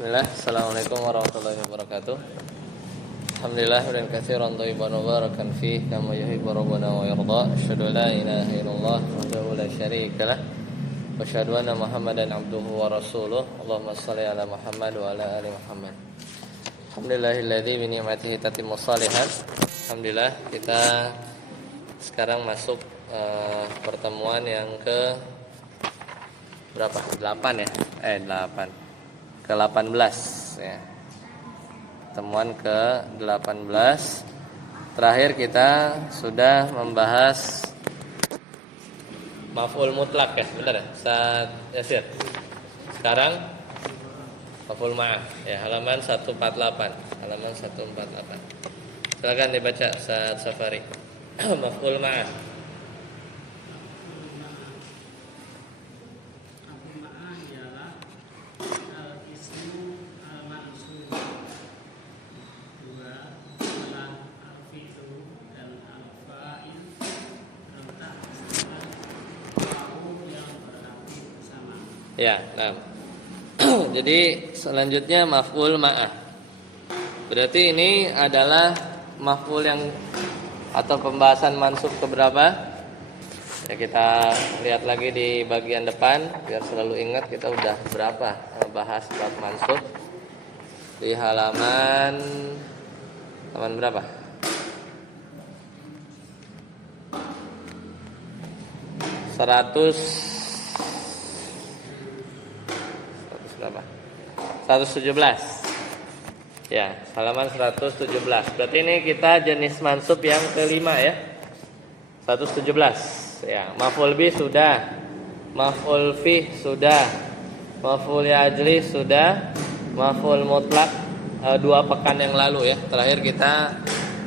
Bismillah, Assalamualaikum warahmatullahi wabarakatuh. Alhamdulillah, wa katsiran thayyiban mubarakan fihi kama yuhibbu rabbuna wa yarda. Asyhadu an la ilaha illallah wahdahu la syarika lah wa asyhadu anna Muhammadan abduhu wa rasuluh. Allahumma shalli ala Muhammad wa ala ali Muhammad. Alhamdulillahilladzi bi ni'matihi tatimmu shalihat. Alhamdulillah, kita sekarang masuk pertemuan yang ke berapa? 8 ya? 8. Ke-18 ya. Pertemuan ke-18. Terakhir kita sudah membahas maf'ul mutlak ya, benar ya? Saat Yasir. Sekarang maf'ul ma'ah ya, halaman 148. Halaman 148. Silakan dibaca saat Safari. Maf'ul ma'ah. Ya, nah. Jadi selanjutnya maf'ul ma'ah. Berarti ini adalah maf'ul yang atau pembahasan mansub keberapa? Ya, kita lihat lagi di bagian depan biar selalu ingat kita udah berapa bahas bab mansub. Di halaman berapa? Berapa? 117. Ya, halaman 117. Berarti ini kita jenis mansub yang kelima ya. 117. Ya, maf'ul bi sudah. Maf'ul fi sudah. Maf'ul ajli sudah. Maf'ul mutlak 2 pekan yang lalu ya. Terakhir kita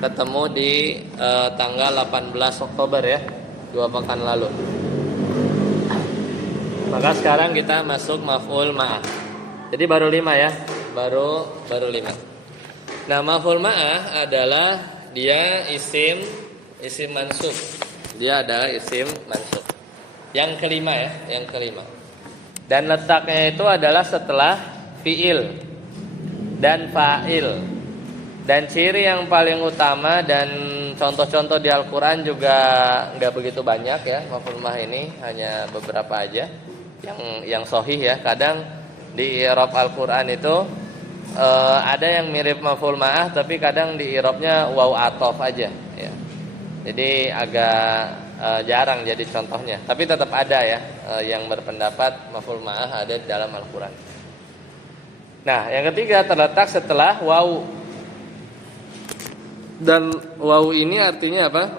ketemu di tanggal 18 Oktober ya. 2 pekan lalu. Maka sekarang kita masuk maf'ul ma'ah. Jadi baru 5 ya. Baru 5. Nah, maf'ul ma'ah adalah dia isim mansub. Dia adalah isim mansub. Yang kelima ya, yang kelima. Dan letaknya itu adalah setelah fi'il dan fa'il. Dan ciri yang paling utama dan contoh-contoh di Al-Qur'an juga enggak begitu banyak ya. Maf'ul ma'ah ini hanya beberapa aja yang sahih ya. Kadang di i'rab Al-Qur'an itu ada yang mirip maf'ul ma'ah tapi kadang di i'rabnya waw athof aja ya. Jadi agak jarang jadi contohnya. Tapi tetap ada ya yang berpendapat maf'ul ma'ah ada di dalam Al-Qur'an. Nah, yang ketiga terletak setelah waw. Dan waw ini artinya apa?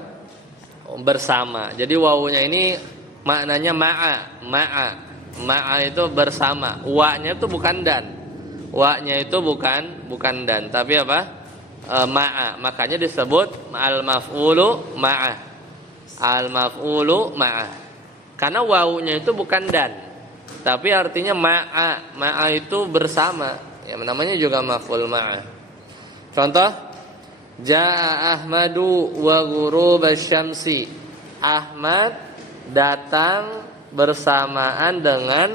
Bersama. Jadi wawnya ini maknanya ma'a. Ma'a itu bersama. Wa-nya itu bukan dan. Wa-nya itu bukan dan, tapi apa? Ma'a. Makanya disebut al-maf'ulu ma'a. Al-maf'ulu ma'a. Karena wawunya itu bukan dan, tapi artinya ma'a. Ma'a itu bersama. Ya, namanya juga maf'ul ma'a. Contoh, Ja'a Ahmadu wa ghurubasy syamsi. Ahmad datang bersamaan dengan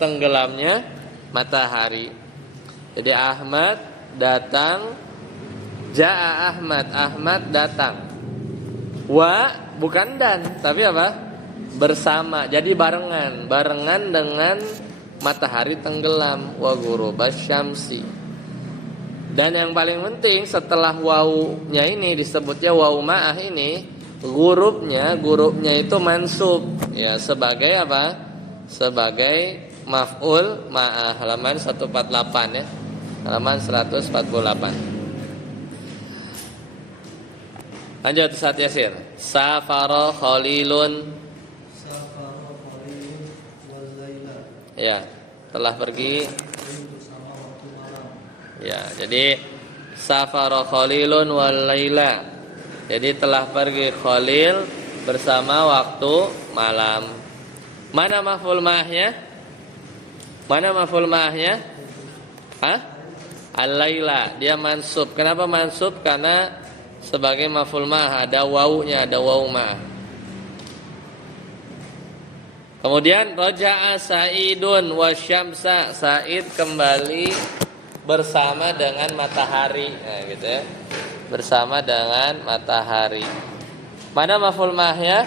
tenggelamnya matahari. Jadi Ahmad datang, Ja'a Ahmad datang. Wa bukan dan, tapi apa? Bersama. Jadi barengan dengan matahari tenggelam. Wa ghurubasy syamsi. Dan yang paling penting setelah wawunya ini disebutnya waw ma'ah ini, gurubnya itu mansub ya, sebagai apa? Sebagai maf'ul ma'ah. Halaman 148 ya. Halaman 148. Lanjut saat Yasir. Safara Khalilun. Ya, telah pergi. Ya, jadi safara Khalilun wal laila. Jadi telah pergi Khalil bersama waktu malam. Mana maf'ul ma'ahnya? Hah? Al-laila. Dia mansub. Kenapa mansub? Karena sebagai maf'ul ma'ah ada wawunya, ada wawu ma'ah. Kemudian raja'a Sa'idun wasyamsa, Sa'id kembali bersama dengan matahari. Nah, gitu ya. Bersama dengan matahari. Mana maf'ul ma'ahnya?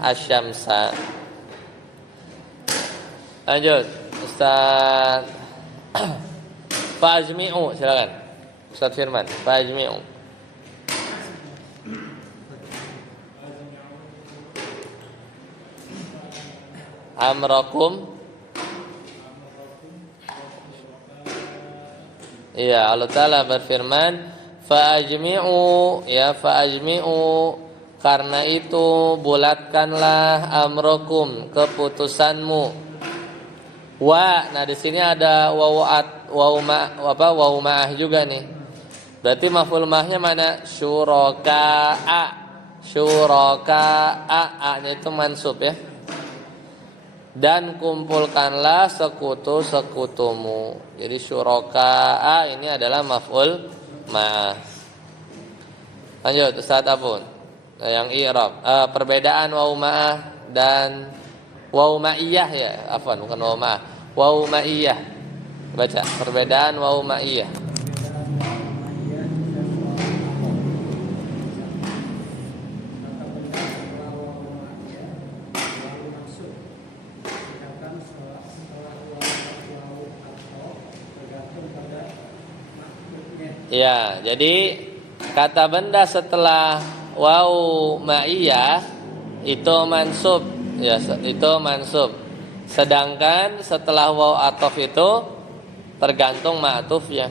Asyamsa. Lanjut, Ustaz. Fa'ajmi'u, silakan. Ustaz Firman, fa'ajmi'u. Amrakum. Iya, Allah Ta'ala berfirman, fa'ajmi'u, ya fa'ajmi'u, karena itu bulatkanlah amrakum, keputusanmu. Wa, nah di sini ada wawu ma'ah juga nih. Berarti maf'ul ma'ahnya mana? Syuraka'a. Syuraka'a, A-nya itu mansub ya. Dan kumpulkanlah sekutu-sekutumu. Jadi syuraka'a ini adalah maf'ul ma'ah. Lanjut Ustaz Abun. Yang i'rab. Perbedaan wawu ma'ah dan wawu ma'iyah ya. Afwan, bukan wawu ma'ah. Wawu ma'iyah. Baca perbedaan wawu ma'iyah. Ya, jadi kata benda setelah wawu ma'iyah itu mansub, ya itu mansub. Sedangkan setelah wawu ataf itu tergantung ma'tufnya.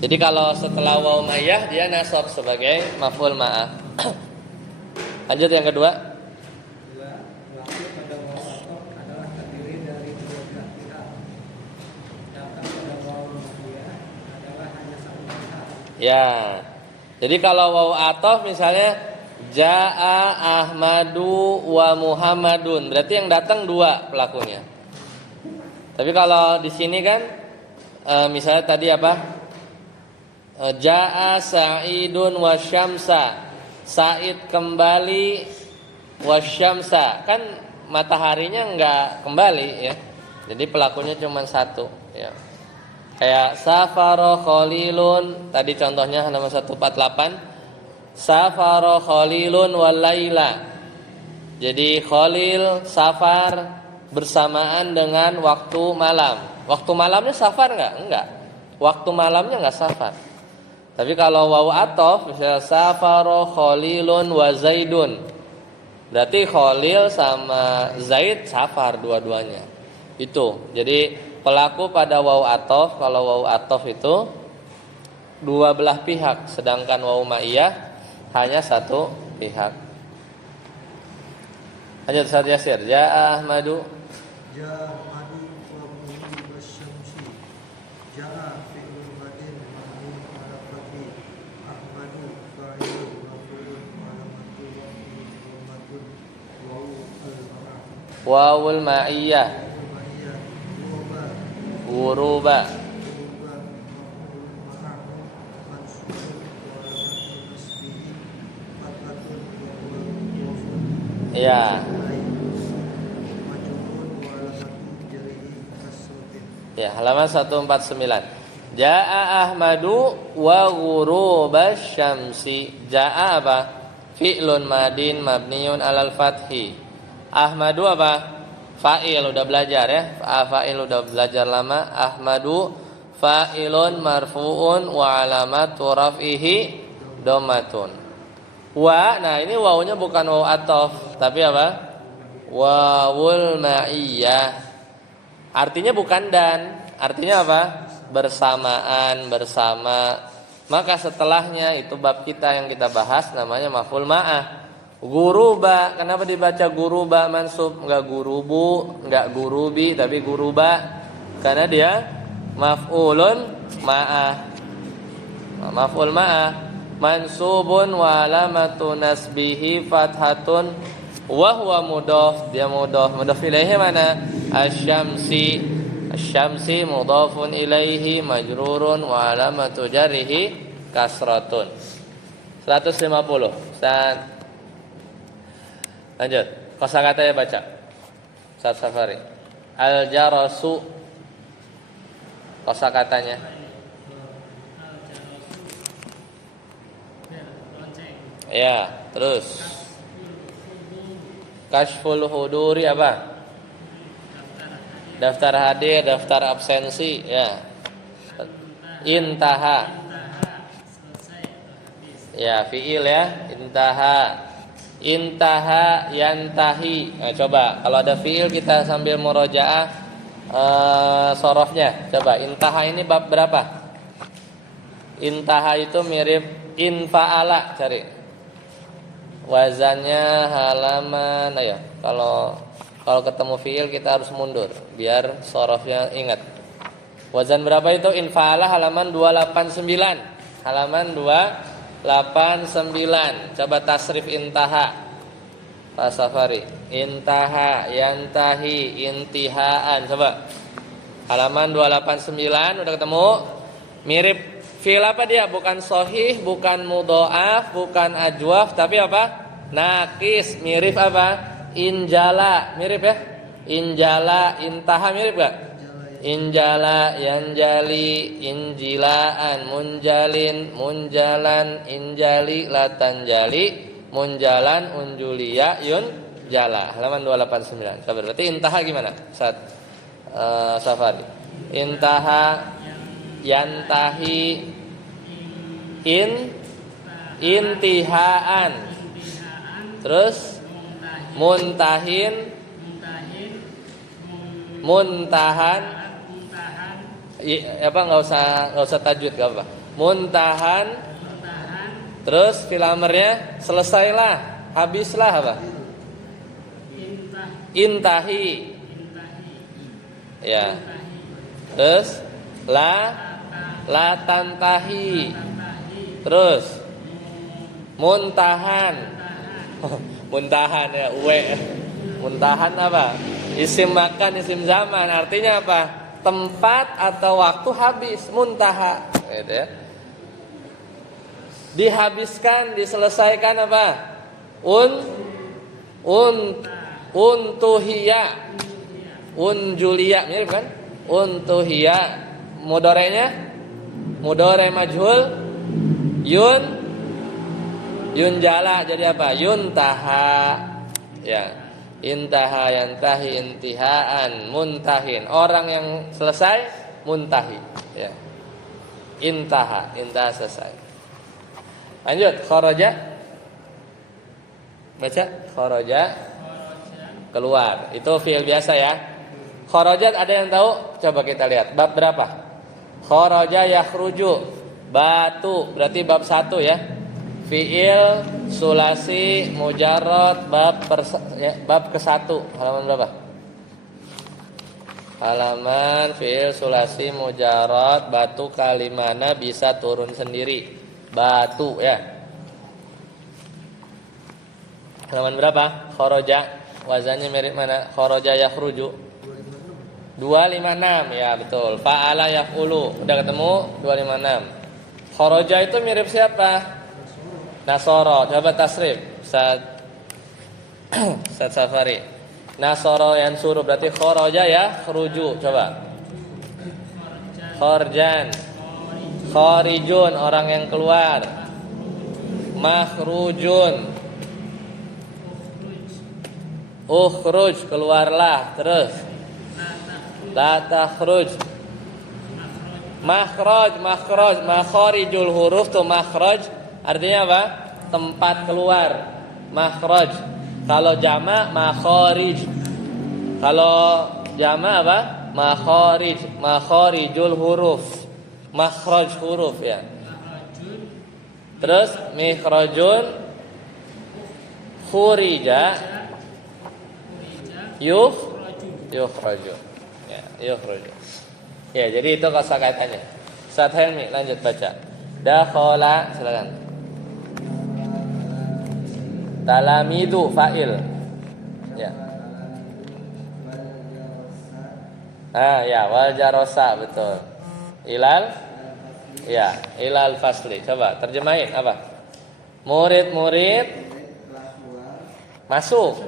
Jadi kalau setelah wawu ma'iyah dia nasab sebagai maf'ul ma'ah. Lanjut yang kedua. Ya, jadi kalau wawu ataf misalnya Ja'a Ahmadu wa Muhammadun, berarti yang datang dua pelakunya. Tapi kalau di sini kan misalnya tadi apa? Ja'a Sa'idun wa Syamsa, Sa'id kembali wa Syamsa, kan mataharinya enggak kembali ya. Jadi pelakunya cuma satu ya. Kayak safaro khalilun, tadi contohnya halaman 148. Safaro khalilun wal laila. Jadi khalil safar bersamaan dengan waktu malam. Waktu malamnya safar enggak? Enggak. Waktu malamnya enggak safar. Tapi kalau wawu ataf misalnya safaro khalilun wa zaidun. Berarti khalil sama zaid safar dua-duanya. Itu. Jadi pelaku pada wawu ataf, kalau wawu ataf itu dua belah pihak, sedangkan wawu ma'iyah hanya satu pihak. Lanjut Ustaz Yasir. Ja'a Ahmadu. Ja'a Ahmadu wa mu'min wasyamsi. Ja'a fi'lul madin ma'mum ala fathi. Ahmadu fa'ilun maf'ulun alamatu wa'matun wawu al-ma'ah. Wawul ma'iyah. Guruba. Ya. Ya, halaman 149. Ja'a Ahmadu wa ghurubasy syamsi. Ja'a apa? Fi'lun madin mabniun alal fathi. Ahmadu apa? Fa'il udah belajar ya. Fa'il udah belajar lama. Ahmadu fa'ilun marfu'un wa alamatu raf'ihi dhammatun. Wa, nah ini wawunya bukan wawu ataf, tapi apa? Wawul ma'iyah. Artinya bukan dan, artinya apa? Bersamaan, bersama. Maka setelahnya itu bab kita yang kita bahas namanya maf'ul ma'ah. Guruba, kenapa dibaca guruba mansub? Enggak gurubu, enggak gurubi, tapi guruba. Karena dia maf'ulun ma'ah. Maf'ul ma'ah mansubun wa alamatu nasbihi fathatun wa huwa mudhaf. Dia mudhaf. Mudhaf ilaihi mana? Asy-syamsi. Asy-syamsi mudhafun ilaihi majrurun wa alamatu jarrihi kasratun. 150. Ustaz. Lanjut. Kosakatanya baca. Ustaz Safari. Al-jarasu. kosakatanya. Ya, terus Kashful huduri apa? Daftar hadir, daftar absensi, ya. Intaha. Ya, fiil ya, intaha. Intaha yantahi. Nah, coba kalau ada fiil kita sambil murojaah sorofnya. Coba intaha ini bab berapa? Intaha itu mirip infa'ala, cari. Wazannya halaman, ayo. Kalau ketemu fiil kita harus mundur biar sorofnya ingat. Wazan berapa itu? Infa'ala halaman 289. Halaman 289. Coba tasrif intaha. Pak Safari. Intaha, yantahi, intihaan. Coba. Halaman 289 udah ketemu? Mirip fiil apa dia? Bukan sohih, bukan mudhoaf, bukan ajwaf, tapi apa? Nakis. Mirip apa? Injala. Mirip ya? Injala, intaha mirip gak? Injala, yanjali, injilaan, munjalin, munjalan, injali, latanjali, munjalan, unjulia, yunjala. Halaman 289. Sabar. Berarti intaha gimana? Saat Safari. Intaha, yantahi, intihaan. Terus muntahin, muntahan. Apa nggak usah tajwid gak apa. Muntahan. Terus filamernya selesailah, habislah apa? Intahi. Ya. Terus la tantahi. Terus muntahan. Muntahan ya, muntahan apa? Isim makan, isim zaman. Artinya apa? Tempat atau waktu habis. Muntaha, gitu ya. Dihabiskan, diselesaikan apa? Untuhiya. Unjulia, mirip kan? Untuhiya. Mudorenya? Mudore majhul. Yunjala jadi apa? Yuntaha. Ya. Intaha, yantahi, intihaan, muntahin. Orang yang selesai muntahi. Ya. Intaha selesai. Lanjut, kharaja. Baca kharaja. Keluar. Itu fiil biasa ya. Kharaja ada yang tahu? Coba kita lihat. Bab berapa? Kharaja yakhruju. Batu. Berarti bab 1 ya. Fiil sulasi mujarrad bab ke-1. Halaman berapa? Halaman fiil sulasi mujarrad batu kalimana bisa turun sendiri. Batu ya. Halaman berapa? Kharaja. Wazannya mirip mana? Kharaja yakhruju. 256 ya betul. Fa'ala yaf'ulu. Udah ketemu 256. Kharaja itu mirip siapa? Nasoro. Coba tasrif. Ustaz Safari. Nasoro yang suruh berarti kharaja yakhruju. Coba. Kharjan. Kharijun orang yang keluar. Makhrujun. Ukhruj keluarlah. Terus la takhruj. Makhraj. Makharijul huruf tuh makhraj artinya apa? Tempat keluar. Makhraj. Kalau jamak makharij. Kalau jamak apa? Makharij. Makharijul huruf. Makhraj huruf ya. Terus mikhrajun khurija yukhraju. Ya, yukhraju. Ya, jadi itu kosakatanya. Ustaz Helmi lanjut baca. Dakhala, silakan. Talamidu fa'il. Ya. Ya, wal jarosa betul. Ilal? Ya, ilal fasli. Coba terjemahin apa? Murid-murid masuk.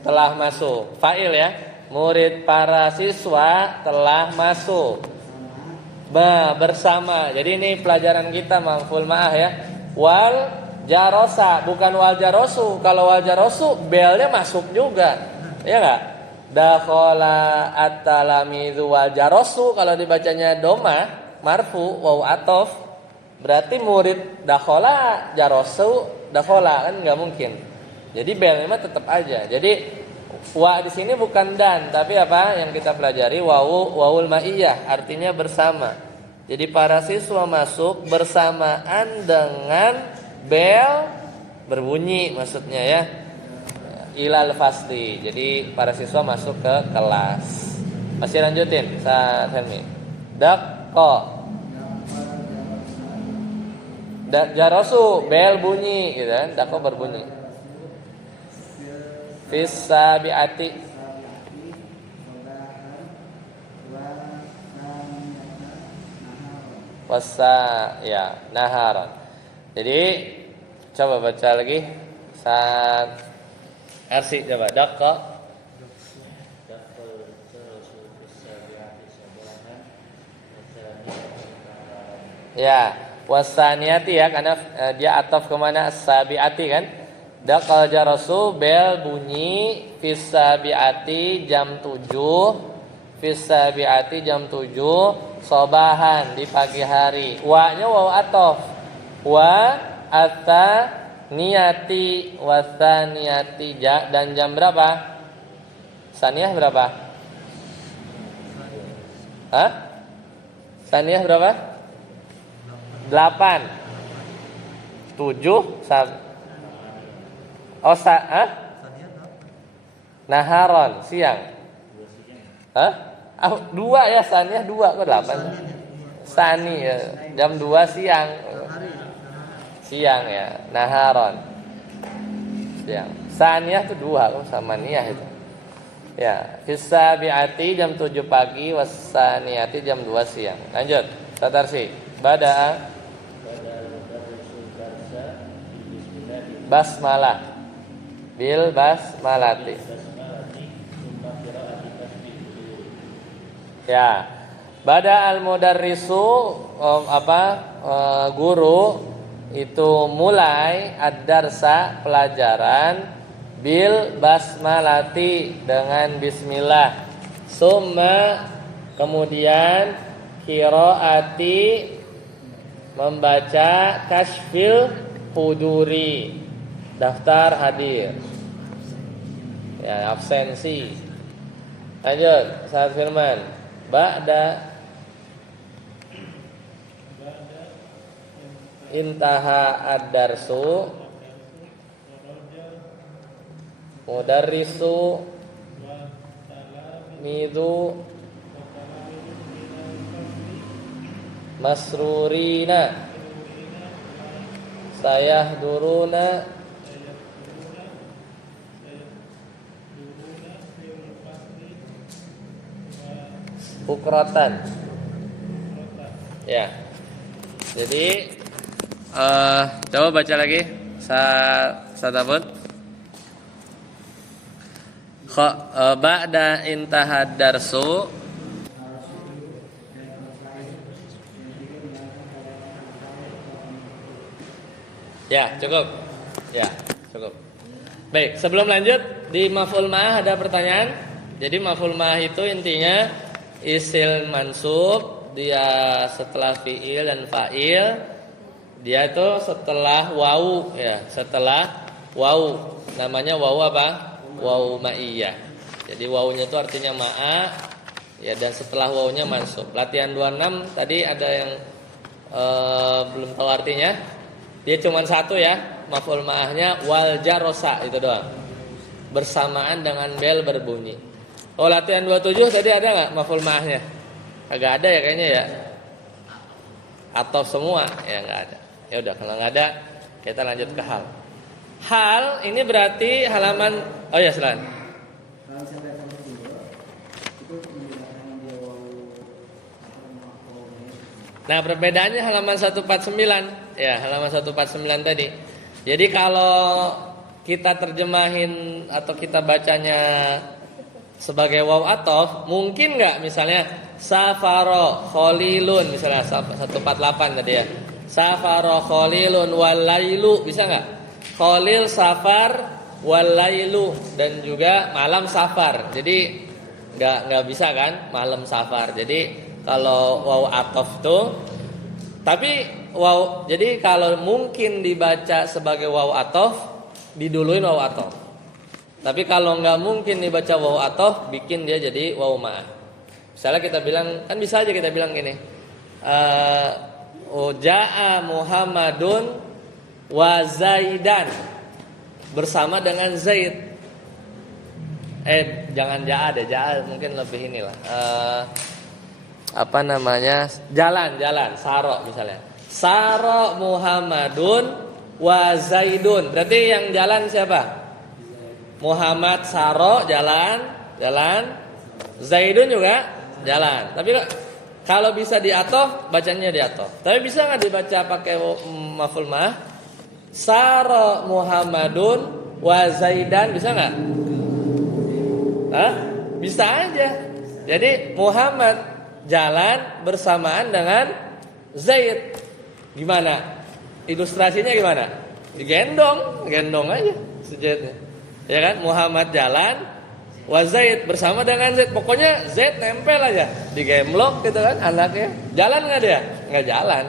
Telah masuk. Fa'il ya. Murid para siswa telah masuk. bersama. Jadi ini pelajaran kita maf'ul ma'ah ya. Wal jarosa, bukan wal jarosu. Kalau wal jarosu belnya masuk juga. Ya enggak? Dakhala at-talamizu wal jarosu, kalau dibacanya doma marfu waw atof, berarti murid dakhala jarosu dakhala, kan enggak mungkin. Jadi belnya mah tetap aja. Jadi wa di sini bukan dan, tapi apa yang kita pelajari wawul ma'iyah, artinya bersama. Jadi para siswa masuk bersamaan dengan bel berbunyi, maksudnya ya. Ilal fasli. Jadi para siswa masuk ke kelas. Masih lanjutin, Sa Helmi. Dakko. Jarosu bel bunyi, gitu kan? Dakko berbunyi. Fisabiati wasa ya naharan. Jadi coba baca lagi saat Arsi coba dakka ya wasaniati ya, karena dia ataf kemana sabiati kan. Dakal jarasu bel bunyi fisabiati jam 7, fisabiati jam 7 sobahan di pagi hari. Wa-nya waw atof. Wa atta niyati wasaniyati dan jam berapa? Saniyah berapa? Hah? Saniyah berapa? 8 7 naharon siang. Hah? Dua ya, saniyah 2 kok 8. Sani ya, jam 2 siang. Siang ya, naharon. Siang. Saniyah itu 2 kok sama niyah itu. Ya, fisabiati jam 7 pagi, wasaniyati jam 2 siang. Lanjut, Tatarsi. Bada'a basmalah bil basmalati. Ya. Bada al mudarrisu guru itu mulai ad-darsa pelajaran bil basmalati dengan bismillah. Summa kemudian qiraati membaca kasfil huduri, daftar hadir. Ya, absensi. Lanjut, Saat Firman. Ba'da intaha ad-darsu mudarrisu midu masrurina sayahduruna bukratan. Ya. Jadi coba baca lagi Satabut. Ba'da intahad darsu. Ya, cukup. Ya, cukup. Baik, sebelum lanjut di maf'ul ma'ah ada pertanyaan. Jadi maf'ul ma'ah itu intinya isil mansub, dia setelah fi'il dan fa'il, dia itu setelah wawu ya, setelah wawu. Namanya wawu apa? Wawu ma'iyah. Jadi wawunya itu artinya ma'a ya, dan setelah wawunya mansub. Latihan 26 tadi ada yang belum tahu artinya. Dia cuma satu ya, maf'ul ma'ahnya wal jarosa, itu doang. Bersamaan dengan bel berbunyi. Oh, latihan 27 tadi ada enggak maf'ul ma'ahnya? Agak ada ya kayaknya ya. Atau semua? Ya enggak ada. Ya udah, kalau enggak ada kita lanjut ke hal. Hal ini berarti halaman. Oh ya, silakan. Nah, perbedaannya halaman 149. Ya, halaman 149 tadi. Jadi kalau kita terjemahin atau kita bacanya sebagai waw atof, mungkin nggak misalnya Safaro Khalilun misalnya 148 tadi ya. Safaro Khalilun walailu bisa nggak? Khalil safar walailu dan juga malam safar. Jadi nggak bisa kan malam safar. Jadi kalau waw atof tuh tapi waw jadi kalau mungkin dibaca sebagai waw atof diduluin waw atof. Tapi kalau nggak mungkin dibaca waw atof bikin dia jadi waw ma'ah. Misalnya kita bilang kan bisa aja kita bilang gini. Ja'a Muhammadun wa Zaidan bersama dengan Zaid. Jangan ja'a deh, ja'a mungkin lebih inilah. Apa namanya? Jalan, saro misalnya. Saro Muhammadun wa Zaidun. Berarti yang jalan siapa? Muhammad saro jalan. Zaidun juga jalan. Tapi kalau bisa diatof, bacanya diatof. Tapi bisa nggak dibaca pakai maf'ul ma'ah? Saro Muhammadun wa Zaidan bisa nggak? Hah? Bisa aja. Jadi Muhammad jalan bersamaan dengan Zaid. Gimana? Ilustrasinya gimana? Gendong aja sejaitnya. Ya kan? Muhammad jalan wa Zaid bersama dengan Zaid. Pokoknya Zaid nempel aja, digemblok gitu kan anaknya. Jalan nggak dia? Nggak jalan.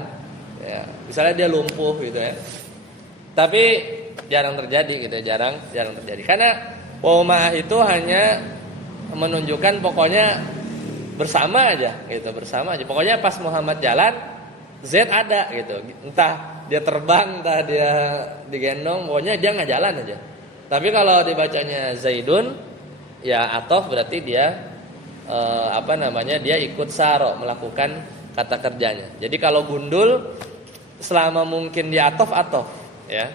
Ya, misalnya dia lumpuh gitu ya. Tapi jarang terjadi gitu, jarang terjadi. Karena waw ma'ah itu hanya menunjukkan pokoknya bersama aja gitu, bersama aja. Pokoknya pas Muhammad jalan, Zaid ada gitu. Entah dia terbang, entah dia digendong, pokoknya dia nggak jalan aja. Tapi kalau dibacanya Zaidun, ya atof berarti dia dia ikut saro melakukan kata kerjanya. Jadi kalau gundul selama mungkin dia atof ya.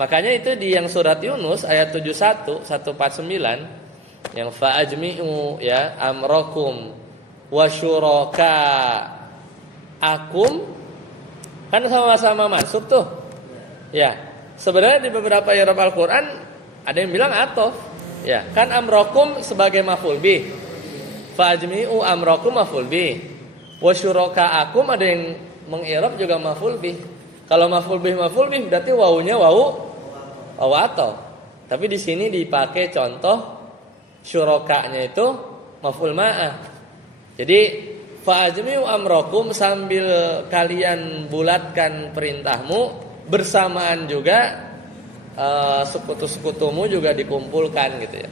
Makanya itu di yang surat Yunus ayat 71 149 yang fa'ajmi'u ya amrokum wasyuraka akum kan sama-sama masuk tuh. Ya. Sebenarnya di beberapa i'rab Al-Qur'an ada yang bilang atof. Ya, kan amrokum sebagai maf'ul bih. Fa'ajmi'u amrokum maf'ul bih. Wasyuraka akum ada yang meng'irab juga maf'ul bih. Kalau maf'ul bih berarti wawunya wawu atof. Tapi di sini dipakai contoh syurakanya itu maf'ul ma'ah. Jadi fa'ajmi'u amrokum sambil kalian bulatkan perintahmu bersamaan juga sekutu-sekutumu juga dikumpulkan gitu ya.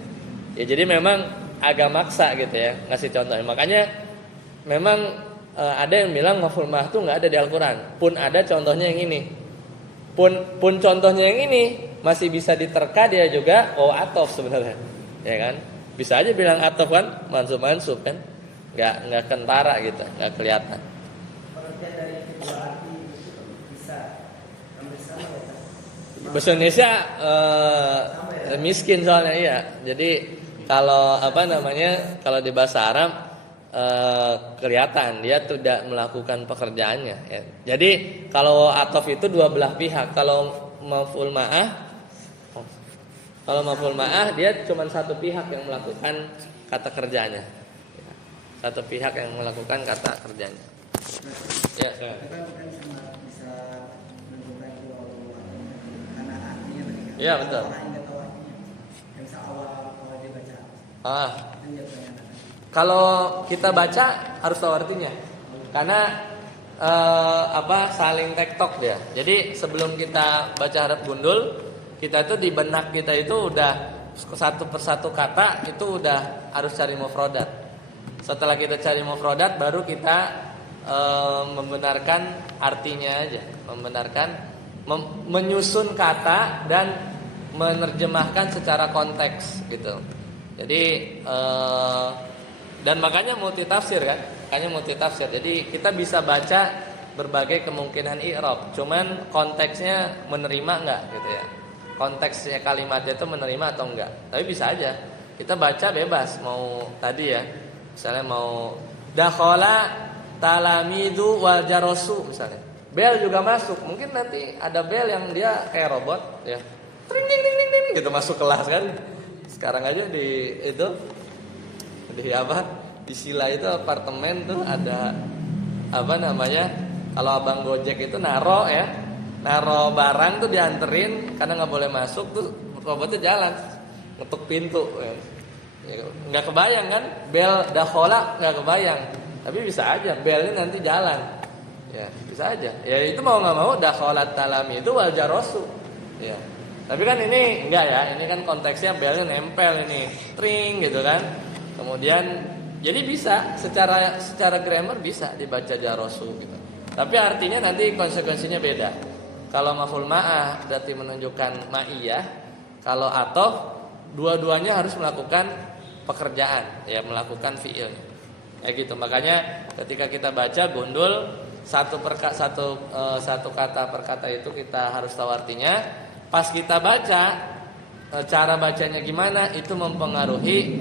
Ya jadi memang agak maksa gitu ya ngasih contohnya. Makanya memang ada yang bilang maf'ul ma'ah itu nggak ada di Al-Qur'an. Pun ada contohnya yang ini. Pun contohnya yang ini masih bisa diterka dia juga atof sebenarnya. Ya kan? Bisa aja bilang atof kan mansub kan. Nggak kentara gitu, nggak kelihatan. Pengertian dari kedua arti itu bisa hampir sama ya. Bahasa Indonesia miskin soalnya iya. Jadi kalau kalau di bahasa Arab kelihatan dia tidak melakukan pekerjaannya ya. Jadi kalau atof itu dua belah pihak. Kalau maf'ul ma'ah dia cuma satu pihak yang melakukan kata kerjanya. Satu pihak yang melakukan kata kerjanya. Ya. Bukan bisa menunjukkan karena artinya mereka. Iya betul. Orang yang tahu artinya. Yang bisa awal dia baca. Kalau kita baca harus tahu artinya. Karena saling tektok dia. Jadi sebelum kita baca huruf gundul, kita tuh di benak kita itu udah satu persatu kata itu udah harus cari mufradat. Setelah kita cari mufradat baru kita membenarkan artinya aja, menyusun kata dan menerjemahkan secara konteks gitu. Jadi dan makanya multitafsir kan? Makanya multitafsir. Jadi kita bisa baca berbagai kemungkinan i'rab, cuman konteksnya menerima enggak gitu ya. Konteksnya kalimatnya itu menerima atau enggak. Tapi bisa aja. Kita baca bebas mau tadi ya. Misalnya mau dakhala talamidu wal jarasu misalnya. Bel juga masuk. Mungkin nanti ada bel yang dia kayak robot ya. Tring ding ding ding ding gitu masuk kelas kan. Sekarang aja di Di Sila itu apartemen tuh ada apa namanya? Kalau abang Gojek itu naro barang tuh dianterin karena nggak boleh masuk tuh robotnya jalan ngetuk pintu. Ya, nggak kebayang kan? Bel dakhola nggak kebayang, tapi bisa aja belnya nanti jalan. Ya bisa aja. Ya itu mau nggak mau dakholat talami itu wal jarosu. Ya. Tapi kan ini enggak ya, ini kan konteksnya belnya nempel ini, tring gitu kan. Kemudian jadi bisa secara grammar bisa dibaca jarosu gitu. Tapi artinya nanti konsekuensinya beda. Kalau maf'ul ma'ah berarti menunjukkan ma'iyah, kalau atof dua-duanya harus melakukan pekerjaan, ya melakukan fi'il. Ya gitu. Makanya ketika kita baca gundul satu kata per kata itu kita harus tahu artinya. Pas kita baca, cara bacanya gimana itu mempengaruhi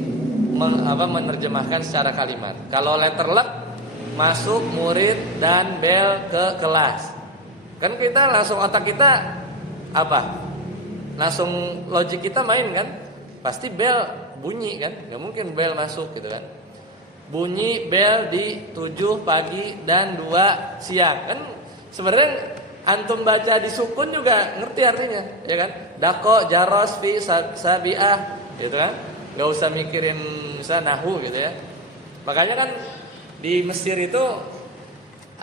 menerjemahkan secara kalimat. Kalau letter lek masuk murid dan bel ke kelas, kan kita langsung otak kita apa? Langsung logik kita main kan? Pasti bel bunyi kan? Gak mungkin bel masuk gitu kan? Bunyi bel di 7 pagi dan 2 siang kan? Sebenarnya antum baca di sukun juga ngerti artinya, ya kan? Dako, jaros, fi, sabiah, gitu kan? Gak usah mikirin misalnya nahu gitu ya. Makanya kan di Mesir itu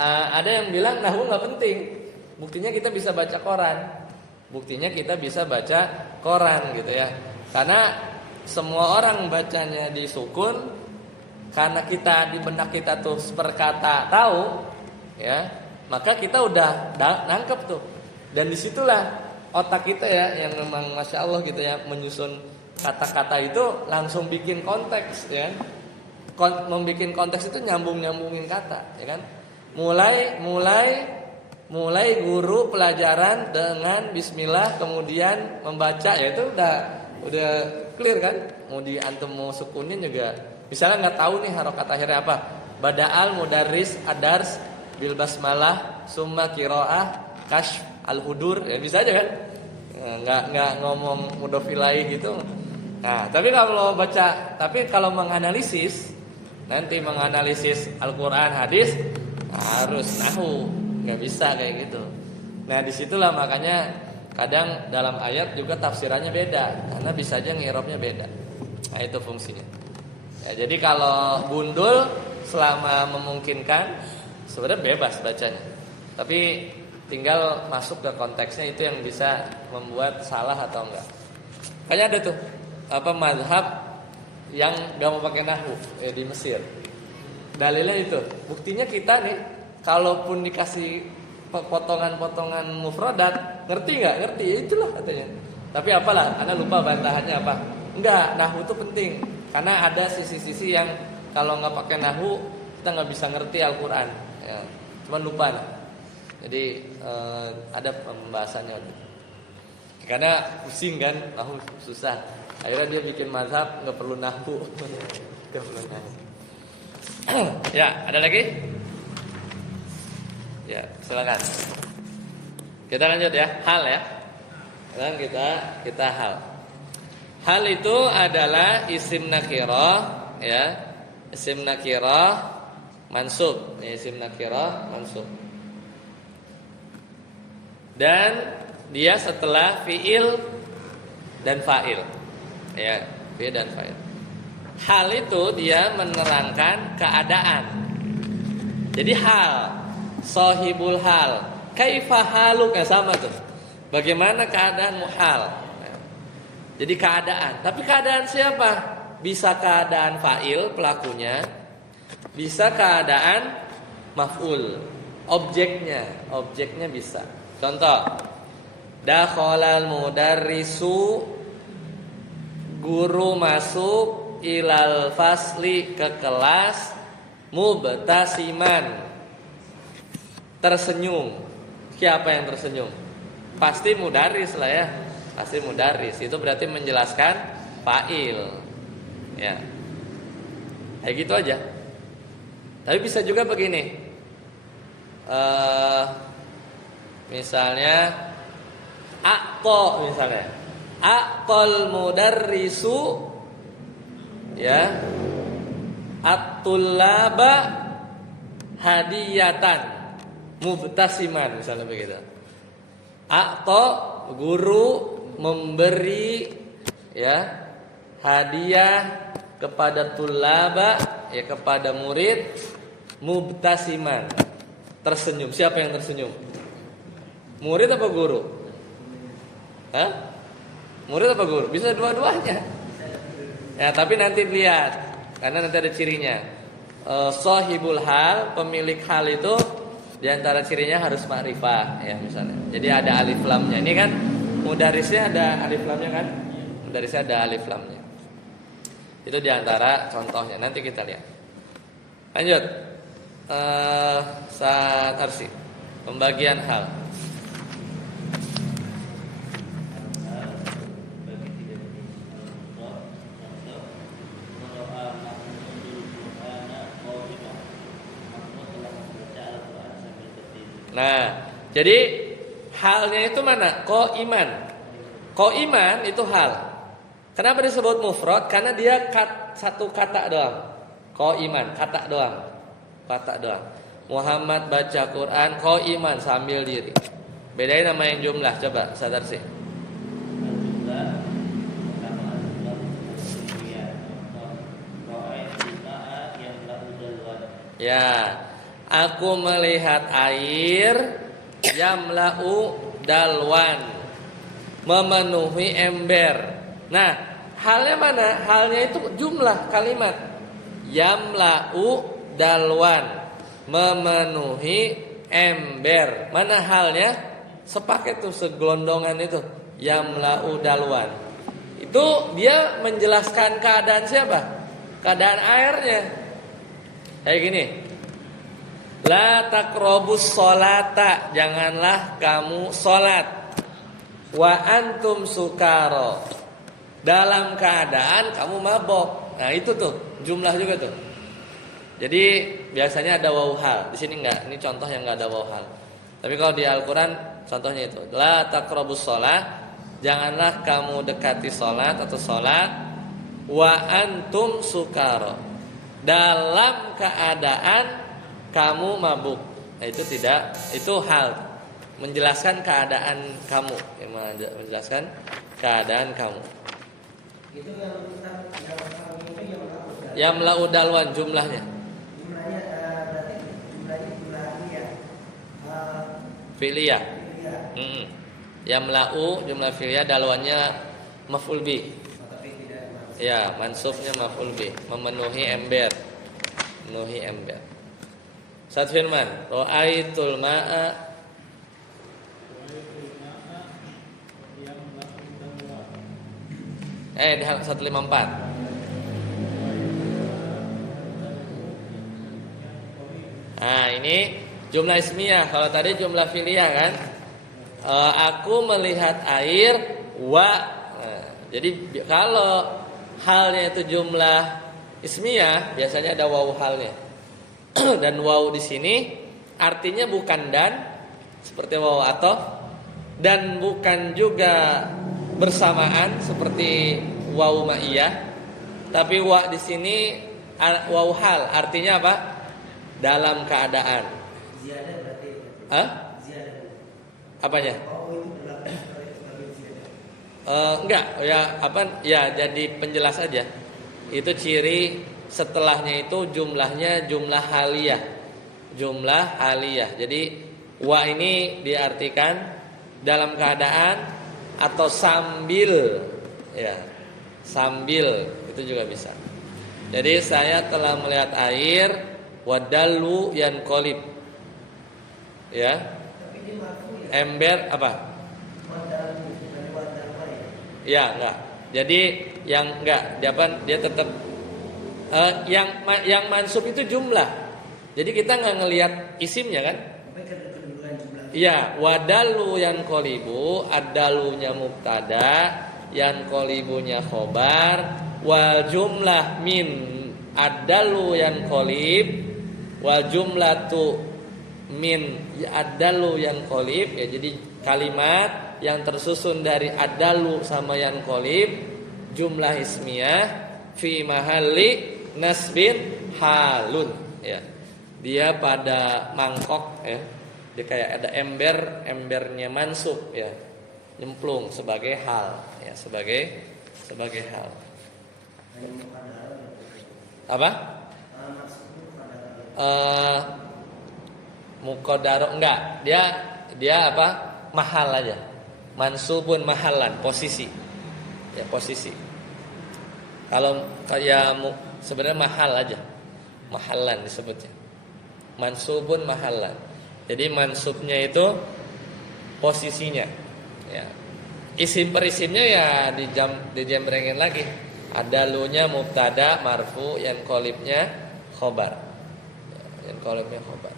ada yang bilang nahu nggak penting. Buktinya kita bisa baca koran. Gitu ya. Karena semua orang bacanya di sukun, karena kita di benak kita tuh seperkata tahu, ya. Maka kita udah nangkep tuh. Dan disitulah otak kita ya yang memang Masya Allah gitu ya, menyusun kata-kata itu langsung bikin konteks ya. Membikin konteks itu nyambungin kata ya kan. Mulai guru pelajaran dengan bismillah kemudian membaca, ya itu udah clear kan. Mau di antum mau sukunin juga. Misalnya nggak tahu nih harokat akhirnya apa. Bada'al mudarris adars bil basmalah summa qiraah kasyf al-hudur, ya bisa aja kan? Enggak ngomong mudhof ilaih gitu. Nah, tapi kalau menganalisis Al-Qur'an, hadis harus nahwu, enggak bisa kayak gitu. Nah, disitulah makanya kadang dalam ayat juga tafsirannya beda karena bisa aja ngirobnya beda. Nah, itu fungsinya. Ya, jadi kalau bundul selama memungkinkan sebenarnya bebas bacanya, tapi tinggal masuk ke konteksnya itu yang bisa membuat salah atau enggak. Kayaknya ada tuh mazhab yang gak mau pakai nahwu di Mesir. Dalilnya itu, buktinya kita nih, kalaupun dikasih potongan-potongan mufradat, ngerti nggak? Ngerti, itulah katanya. Tapi apalah, Anda lupa bantahannya apa? Enggak, nahwu itu penting, karena ada sisi-sisi yang kalau nggak pakai nahwu kita nggak bisa ngerti Al-Quran. Ya, cuman lupa lah. Jadi ada pembahasannya. Karena pusing kan, nahwu susah. Akhirnya dia bikin mazhab nggak perlu nahwu. Ya, ada lagi? Ya, silakan. Kita lanjut ya, hal ya. Sekarang kita hal. Hal itu adalah isim nakirah, ya. Isim nakirah mansub, isim nakirah mansub. Dan dia setelah fiil dan fa'il. Ya, fiil dan fa'il. Hal itu dia menerangkan keadaan. Jadi hal, sahibul hal, kaifa haluk, sama tuh. Bagaimana keadaanmu hal? Jadi keadaan. Tapi keadaan siapa? Bisa keadaan fa'il pelakunya, bisa keadaan maf'ul, objeknya bisa. Contoh, dakhalal mudarrisu, guru masuk, ilal fasli, ke kelas, mubtasiman, tersenyum. Siapa yang tersenyum? Pasti mudarris lah ya. Pasti mudarris. Itu berarti menjelaskan fa'il. Ya. Kayak gitu aja. Tapi bisa juga begini. Misalnya aqta misalnya. Aqtal mudarrisu, ya, at-tullaba hadiyatan mubtasiman, misalnya begitu. Atau guru memberi ya hadiah kepada tulaba, ya kepada murid, mubtasiman, tersenyum. Siapa yang tersenyum? Murid apa guru? Hah? Murid apa guru? Bisa dua-duanya. Ya, tapi nanti lihat, karena nanti ada cirinya. Sahibul hal, pemilik hal itu diantara cirinya harus ma'rifah, ya misalnya. Jadi ada alif lamnya. Ini kan mudarisnya ada alif lamnya kan? Mudarisnya ada alif lamnya. Itu diantara contohnya. Nanti kita lihat. Lanjut. Saat Arsi, pembagian hal. Nah, jadi halnya itu mana? Qaiman. Qaiman itu hal. Kenapa disebut mufrad? Karena dia satu kata doang. Qaiman, kata doang. Kata doang. Muhammad baca Quran qaiman, sambil diri. Bedain sama yang jumlah, coba sadar sih. Ya, aku melihat air yamla'u dalwan, memenuhi ember. Nah, halnya mana? Halnya itu jumlah kalimat. Yamla'u dalwan, memenuhi ember. Mana halnya? Sepaket tuh, segelondongan itu. Yamla'u dalwan. Itu dia menjelaskan keadaan siapa? Keadaan airnya. Kayak gini. La taqrabus sholata, janganlah kamu sholat. Wa antum sukaro, dalam keadaan kamu mabok. Nah itu tuh jumlah juga tuh. Jadi biasanya ada wawu hal. Di sini enggak. Ini contoh yang enggak ada wawu hal. Tapi kalau di Al-Quran contohnya itu. La taqrabus sholat, janganlah kamu dekati sholat atau sholat. Wa antum sukaro, dalam keadaan kamu mabuk. Nah, itu tidak, itu hal menjelaskan keadaan kamu, menjelaskan keadaan kamu. Itu yang Yamla'u dalwan jumlahnya. Jumlahnya berarti jumlah ini ya. Fi'liyah. Yamla'u jumlah fi'liyah, dalwannya maf'ul bi. Ya, mansufnya maf'ul bi, memenuhi ember. Memenuhi ember. Sat firman, ra'aitul ma'a di 154. Nah, ini jumlah ismiyah. Kalau tadi jumlah fi'liyah kan? Aku melihat air jadi kalau halnya itu jumlah ismiyah, biasanya ada wawu halnya. Dan wawu di sini artinya bukan dan seperti wawu atof, dan bukan juga bersamaan seperti wawu ma'iyah, tapi wa di sini wawu hal, artinya apa? Dalam keadaan. Ziyadah berarti. Hah? Ziyadah. Apanya? Oh, itu berlaku sebagai ziyadah. Enggak, ya apa? Ya jadi penjelas aja. Itu ciri setelahnya itu jumlahnya jumlah haliyah. Jumlah haliyah. Jadi wa ini diartikan dalam keadaan atau sambil, ya. Sambil itu juga bisa. Jadi saya telah melihat air wadallu yanqalib. Ya. Tapi ini marfu ya. Ember apa? Wadallu, bukan wadallu ya. Ya, enggak. Jadi yang enggak, dia tetap yang mansub itu jumlah. Jadi kita enggak ngelihat isimnya kan? Tapi kedudukan jumlah. Iya, wadalu yanqalibu, adalunya mubtada, yanqalibunya khobar, wal jumlah min adalu yanqalib, wal jumlatu min adalu yanqalib. Ya, jadi kalimat yang tersusun dari adalu sama yanqalib, jumlah ismiyah fi mahalli nasbin halun, ya. Dia pada mangkok, ya. Dia kayak ada embernya mansub, ya. Nyemplung sebagai hal, ya, sebagai hal. Apa? Muqaddaro enggak. Dia apa? Mahal aja. Mansubun mahalan, posisi. Ya, posisi. Kalau kayak sebenarnya mahal aja. Mahalan disebutnya. Mansubun mahalan. Jadi mansubnya itu posisinya. Ya. Isim perisimnya ya dijambrengin lagi. Ada lu-nya mubtada marfu, yang qalibnya khobar. Yang qalibnya khobar.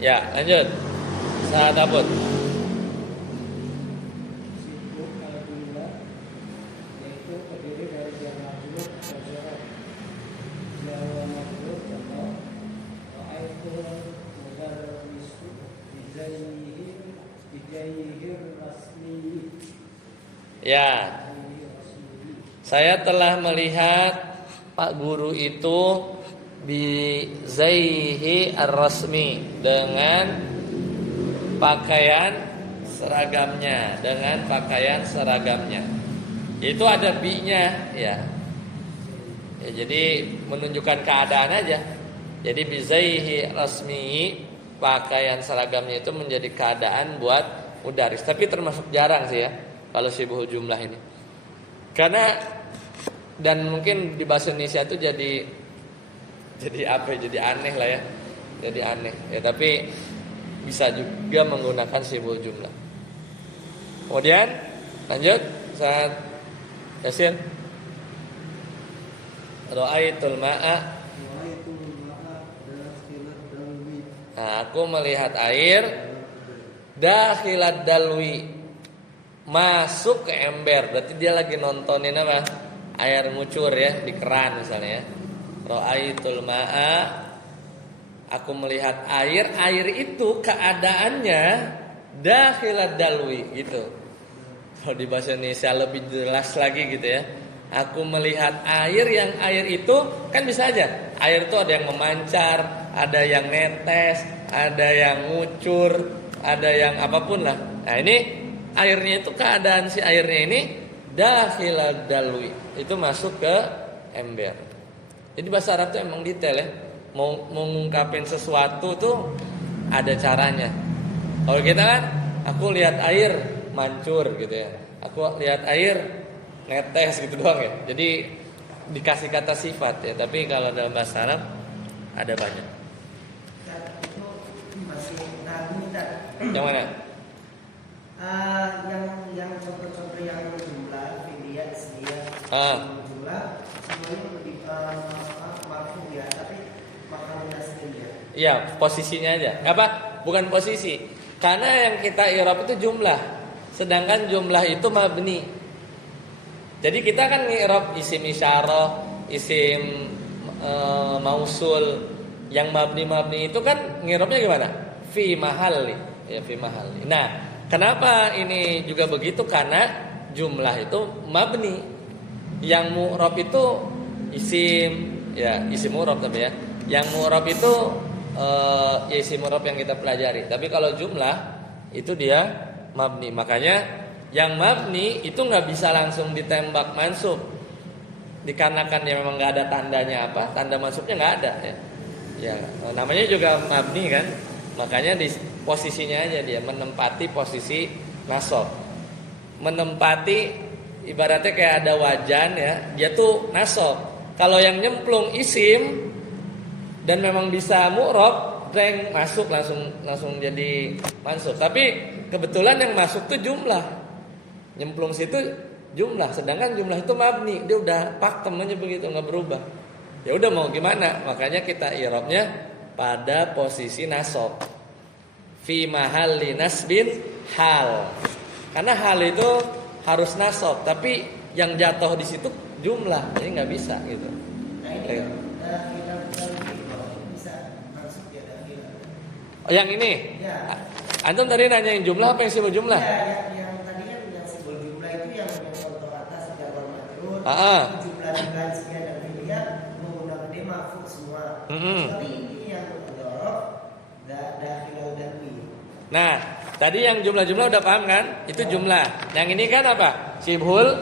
Ya, lanjut. Saat abut. Sibuk alhamdulillah, yaitu terdiri dari jar majrur atau syarat, jawa majrur atau ra'aitul mudarrisu bijayihir rasmi. Ya. Saya telah melihat Pak Guru itu bi zaihi ar-rasmi, dengan pakaian seragamnya, itu ada bi-nya, ya. Ya, jadi menunjukkan keadaan aja. Jadi bi zaihi rasmi, pakaian seragamnya itu menjadi keadaan buat mudaris. Tapi termasuk jarang sih ya kalau syibuh jumlah ini. Karena dan mungkin di bahasa Indonesia itu jadi aneh lah ya. Jadi aneh. Ya, tapi bisa juga menggunakan syibuh jumlah. Kemudian lanjut saat Yasin. Ra'aitul ma'a. Nah, aku melihat air dakhilat dalwi, masuk ke ember. Berarti dia lagi nontonin apa? Air ngucur ya di keran misalnya ya. Ra'aitul ma'a, aku melihat air itu keadaannya dakhilat dalwi gitu. Kalau di bahasa Indonesia lebih jelas lagi gitu ya. Aku melihat air, yang air itu kan bisa aja. Air itu ada yang memancar, ada yang netes, ada yang ngucur, ada yang apapun lah. Nah, ini airnya itu, keadaan si airnya ini dakhilad dalwi, itu masuk ke ember. Jadi bahasa Arab itu emang detail ya. Mau mengungkapin sesuatu tuh ada caranya. Kalau kita kan, aku lihat air mancur gitu ya. Aku lihat air netes gitu doang ya. Jadi dikasih kata sifat ya. Tapi kalau dalam bahasa Arab ada banyak. Itu masih ragu tak? Yang mana? Yang contoh-contoh yang jumlah filia sedia jumlah semuanya lebih marfu ya, tapi makanan aslinya. Iya, posisinya aja. Apa? Bukan posisi. Karena yang kita i'rab itu jumlah. Sedangkan jumlah itu mabni. Jadi kita kan i'rab isim isyarah, isim mausul, yang mabni itu kan ngirabnya gimana? Fi mahalli, ya fi mahalli. Nah, kenapa ini juga begitu? Karena jumlah itu mabni, yang mu'rab itu isim, ya isim mu'rab tapi ya. Yang mu'rab itu ya isim mu'rab yang kita pelajari. Tapi kalau jumlah itu dia mabni. Makanya yang mabni itu nggak bisa langsung ditembak mansub, dikarenakan dia memang nggak ada tandanya apa, tanda mansubnya nggak ada ya. Ya, namanya juga mabni kan. Makanya di posisinya aja dia menempati posisi nasab. Menempati ibaratnya kayak ada wajan ya, dia tuh nasab. Kalau yang nyemplung isim dan memang bisa mu'rab, reng masuk langsung jadi mansub. Tapi kebetulan yang masuk tuh jumlah. Nyemplung situ jumlah, sedangkan jumlah itu mabni, dia udah pakem aja begitu, nggak berubah. Ya udah mau gimana? Makanya kita i'rabnya pada posisi nasab. Fi mahalli nasbin hal. Karena hal itu harus nasab, tapi yang jatuh di situ jumlah, jadi nggak bisa gitu. Nah ini bisa masuk ya dakhil. Oh, yang ini? Ya. Antum tadi nanyain jumlah apa yang sibuk jumlah? Ya, yang tadi kan yang simbol jumlah itu yang contoh atas jawa majrur, Ah. jumlah sekian dan Tapi ini yang dzaraf dakhilal dalwi. Nah, tadi yang jumlah-jumlah udah paham kan? Itu jumlah. Yang ini kan apa? Sibhul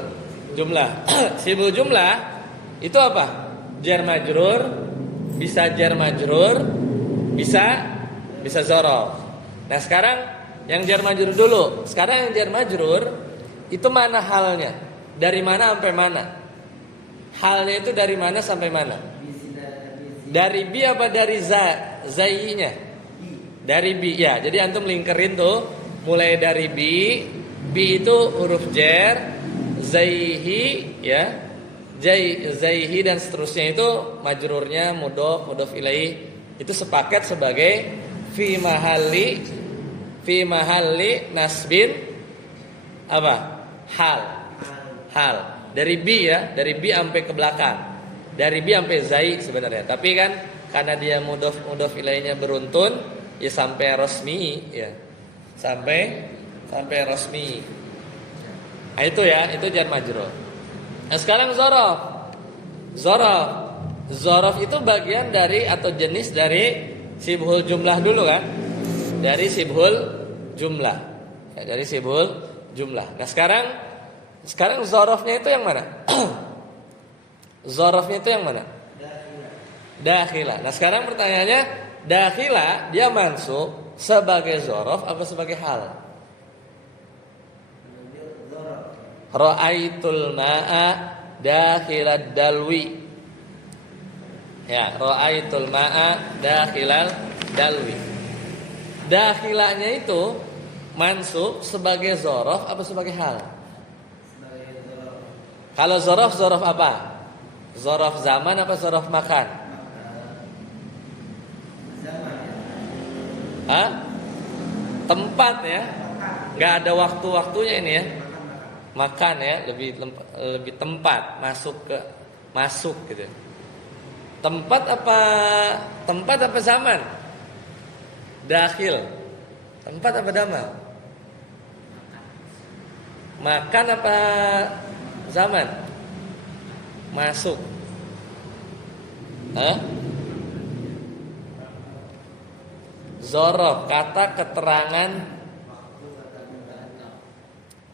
jumlah. Sibhul jumlah itu apa? Jar majrur, bisa jar majrur, bisa dzaraf. Nah, sekarang yang jar majrur dulu. Sekarang yang jar majrur itu mana halnya? Dari mana sampai mana? Halnya itu dari mana sampai mana? Dari bi apa dari zainya? Dari bi ya. Jadi antum lingkerin tuh, mulai dari bi itu huruf jar, zaihi ya. Zaihi dan seterusnya itu majrurnya mudhof ilaih itu sepakat sebagai fi mahalli nasbin apa? Hal. Dari bi ya, dari bi sampai ke belakang. Dari bi sampai zai sebenarnya. Tapi kan karena dia mudhof ilaihnya beruntun ya sampai rasmi ya. Sampai rasmi. Nah, itu ya, itu jar majrur. Nah, sekarang dzaraf. Dzaraf itu bagian dari atau jenis dari sibhul jumlah dulu kan? Dari sibhul jumlah. Ya, dari sibhul jumlah. Nah, sekarang dzarafnya itu yang mana? Dzarafnya itu yang mana? Dakhilah. Nah, sekarang pertanyaannya, dakhilah dia mansub sebagai dzaraf apa sebagai hal? Ra'aitul ma'a dakhilad dalwi. Ya, ra'aitul ma'a dakhilal dalwi. Dakhilanya itu mansub sebagai dzaraf apa sebagai hal? Kalau dzaraf apa? Dzaraf zaman apa dzaraf makan? Hah? Tempat ya. Enggak ada waktu-waktunya ini ya. Makan ya, lebih tempat, masuk gitu. Tempat apa zaman? Dakhil. Tempat apa damal? Makan apa zaman? Masuk. Hah? Dzaraf, kata keterangan.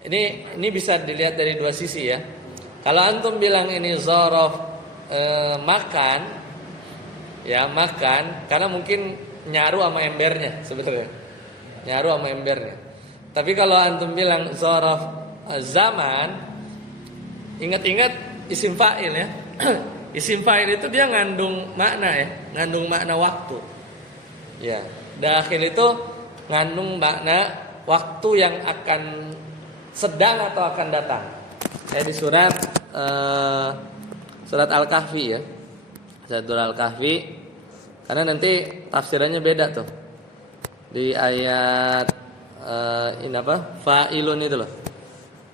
Ini bisa dilihat dari dua sisi ya. Kalau antum bilang ini dzaraf makan, ya makan, karena mungkin nyaru sama embernya sebenarnya. Nyaru sama embernya. Tapi kalau antum bilang dzaraf zaman, ingat-ingat isim fa'il ya. Isim fa'il itu dia ngandung makna ya, ngandung makna waktu. Ya, dakhil itu ngandung makna waktu yang akan sedang atau akan datang. Kayak di surat Al-Kahfi ya. Surat Al-Kahfi. Karena nanti tafsirannya beda tuh. Di ayat ini apa? Fa'ilun itu loh.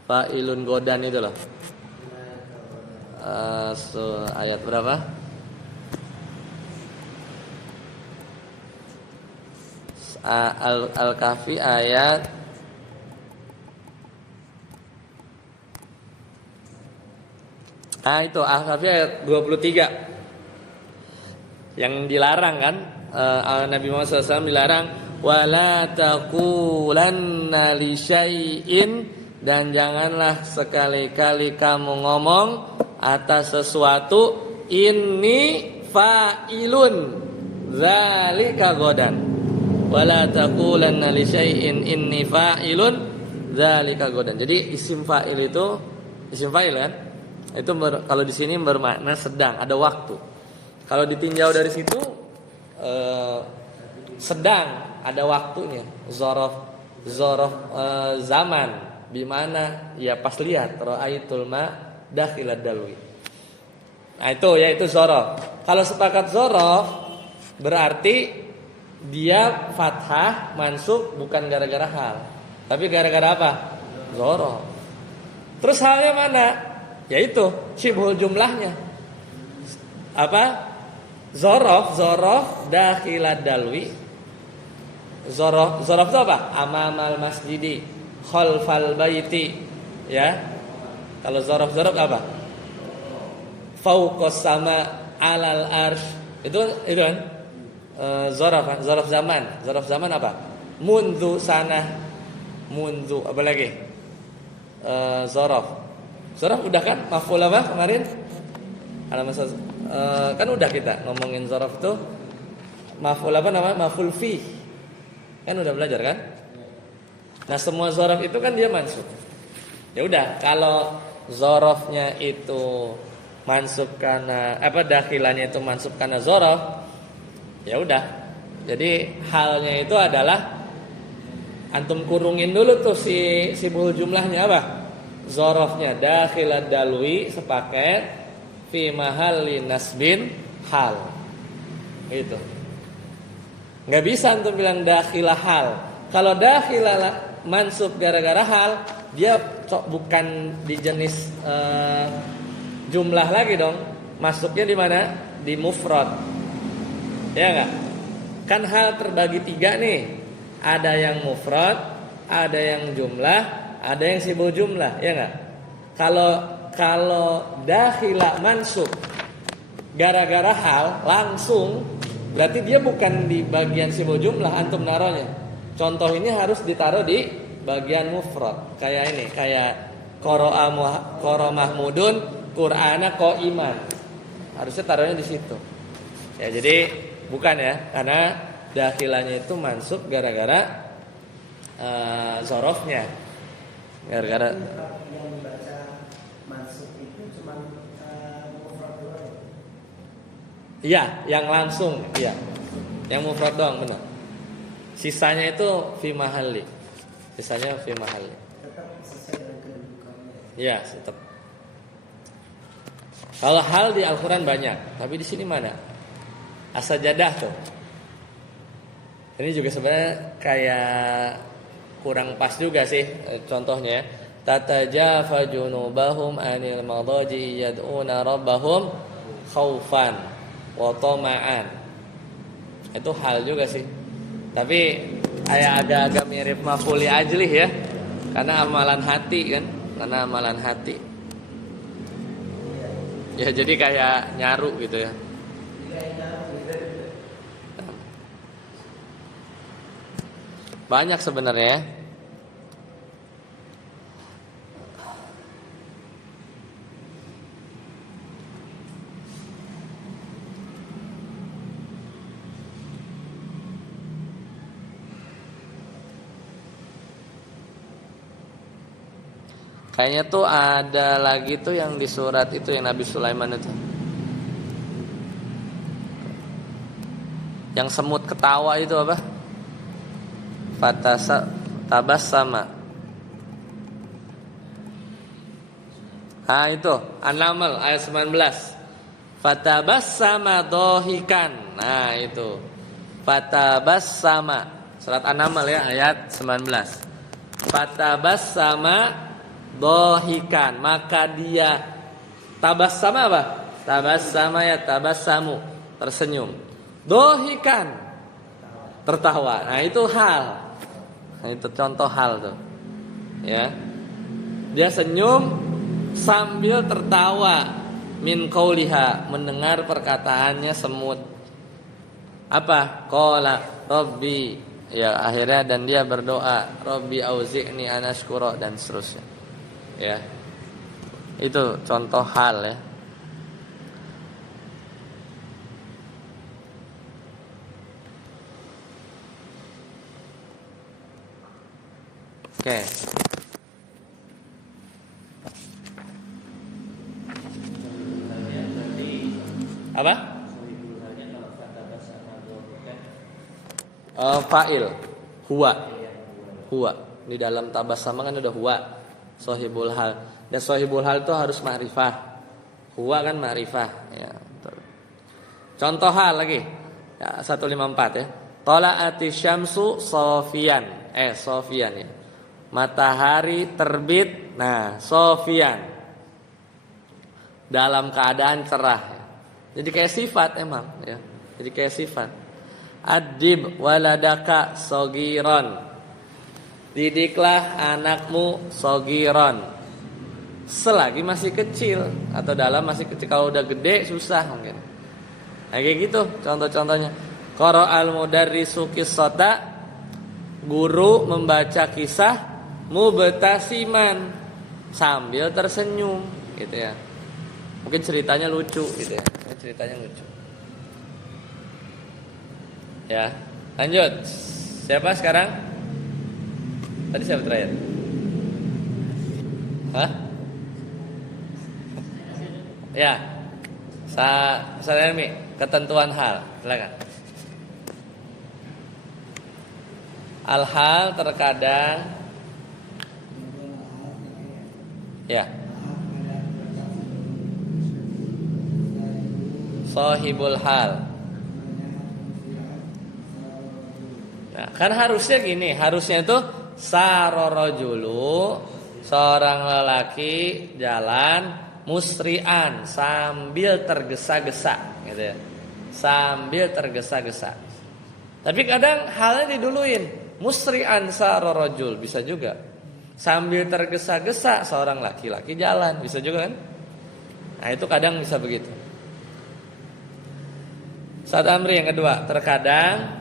Fa'ilun godan itu loh. Ayat berapa? Al-Kahfi ayat itu Al-Kahfi ayat 23. Yang dilarang kan Nabi Muhammad SAW dilarang wala taqulanna li syai'in, dan janganlah sekali-kali kamu ngomong atas sesuatu inni fa'ilun dzalika godan. Wala taqulanna li syai'in inni fa'ilun dzalika godan. Jadi isim fa'il itu isim fa'il kan? Itu kalau di sini bermakna sedang, ada waktu. Kalau ditinjau dari situ sedang, ada waktunya. Dzaraf zaman, bimana ya pas lihat ra'aitul ma dakhilad dalwi. Nah itu ya, itu dzaraf. Kalau sepakat dzaraf berarti dia fathah mansub bukan gara-gara hal, tapi gara-gara apa? Dzaraf. Terus halnya mana? Yaitu syibhul jumlahnya. Apa? Dzaraf dakhilad dalwi. Dzaraf itu apa? Amamal masjidi, khalfal baiti. Ya. Kalau dzaraf apa? Fauqas sama alal arsh. Itu kan zaraf zaman. Zaraf zaman apa? Mundu sana. Mundu apa lagi? Zaraf udah kan? Maf'ul apa kemarin? Kan udah kita ngomongin zaraf itu maf'ul apa namanya? Maf'ul fi. Kan udah belajar kan? Nah, semua zaraf itu kan dia mansub. Ya udah, kalau zarafnya itu mansub karena dakhilannya itu mansub karena zaraf, ya udah. Jadi halnya itu adalah antum kurungin dulu tuh si sibul jumlahnya apa? Zarafnya dakhilat dalwi sepaket fi mahalli nasbin hal. Gitu. Nggak bisa antum bilang dakhilah hal. Kalau dakhilah mansub gara-gara hal, dia bukan di jenis jumlah lagi dong. Masuknya di mana? Di mufrad. Ya enggak? Kan hal terbagi 3 nih. Ada yang mufrad, ada yang jumlah, ada yang sibul jumlah, ya enggak? Kalau dakhilah mansub gara-gara hal langsung, berarti dia bukan di bagian sibul jumlah antum naruhnya. Contoh ini harus ditaruh di bagian mufrad. Kayak ini, kayak qara'a Mahmudun Qur'ana qa'iman. Harusnya taruhnya di situ. Ya, jadi bukan ya, karena dakhilanya itu mansub gara-gara zarafnya. Gara-gara yang dibaca mansub itu cuma mufrad doang. Iya, yang langsung, iya. Yang mufrad doang, benar. Sisanya itu fi mahalli. Sisanya fi mahalli. Tetap sesuai dengan kedudukannya. Iya, tetap. Kalau hal di Al-Qur'an banyak, tapi di sini mana? As-Sajadah tuh. Ini juga sebenarnya kayak kurang pas juga sih contohnya. Tatajafa junubahum anil madaji yad'una rabbahum khaufan wa tama'an. Itu hal juga sih. Tapi agak-agak mirip maf'ul ajlih ya. Karena amalan hati kan, karena amalan hati. Ya jadi kayak nyaru gitu ya. Banyak sebenarnya. Kayaknya tuh ada lagi tuh yang di surat itu yang Nabi Sulaiman itu. Yang semut ketawa itu apa? Tabassama. Itu An-Naml ayat 19. Fatabassama dohikan. Nah itu Fatabassama. Surat An-Naml ya ayat 19. Fatabassama dohikan. Maka dia tabassama apa? Tabassama ya tabassamu. Tersenyum. Dohikan. Tertawa. Nah itu hal. Nah itu contoh hal tuh. Ya. Dia senyum sambil tertawa min qauliha, mendengar perkataannya semut. Apa? Qala rabbi. Ya akhirnya dan dia berdoa, rabbi auzi'ni an ashkura dan seterusnya. Ya. Itu contoh hal ya. Oke. Apa? Fa'il huwa. Di dalam tabassama kan ada huwa, sahibul hal. Dan sahibul hal itu harus ma'rifah. Huwa kan ma'rifah ya, betul. Contoh hal lagi. Ya, 154 ya. Tala'ati syamsu sofian. Sofian ya. Matahari terbit, nah sofian, dalam keadaan cerah ya. Jadi kayak sifat emang ya. Jadi kayak sifat. Adib waladaka sogiron. Didiklah anakmu sogiron. Selagi masih kecil atau dalam masih kecil. Kalau udah gede susah mungkin. Nah, kayak gitu contoh-contohnya. Qara'al mudarrisu qissata, guru membaca kisah mubtasiman, sambil tersenyum gitu ya. Mungkin ceritanya lucu gitu ya. Ceritanya lucu. Ya, lanjut. Siapa sekarang? Tadi siapa terakhir? Hah? Ya. Salermi, ketentuan hal. Silakan. Al-hal terkadang ya. Sahibul hal. Nah, kan harusnya gini, harusnya itu sarorojulu, seorang lelaki jalan musri'an, sambil tergesa-gesa gitu ya. Sambil tergesa-gesa. Tapi kadang halnya diduluin, musri'an sarorojul, bisa juga. Sambil tergesa-gesa seorang laki-laki jalan, bisa juga kan? Nah, itu kadang bisa begitu. Saat amri yang kedua, terkadang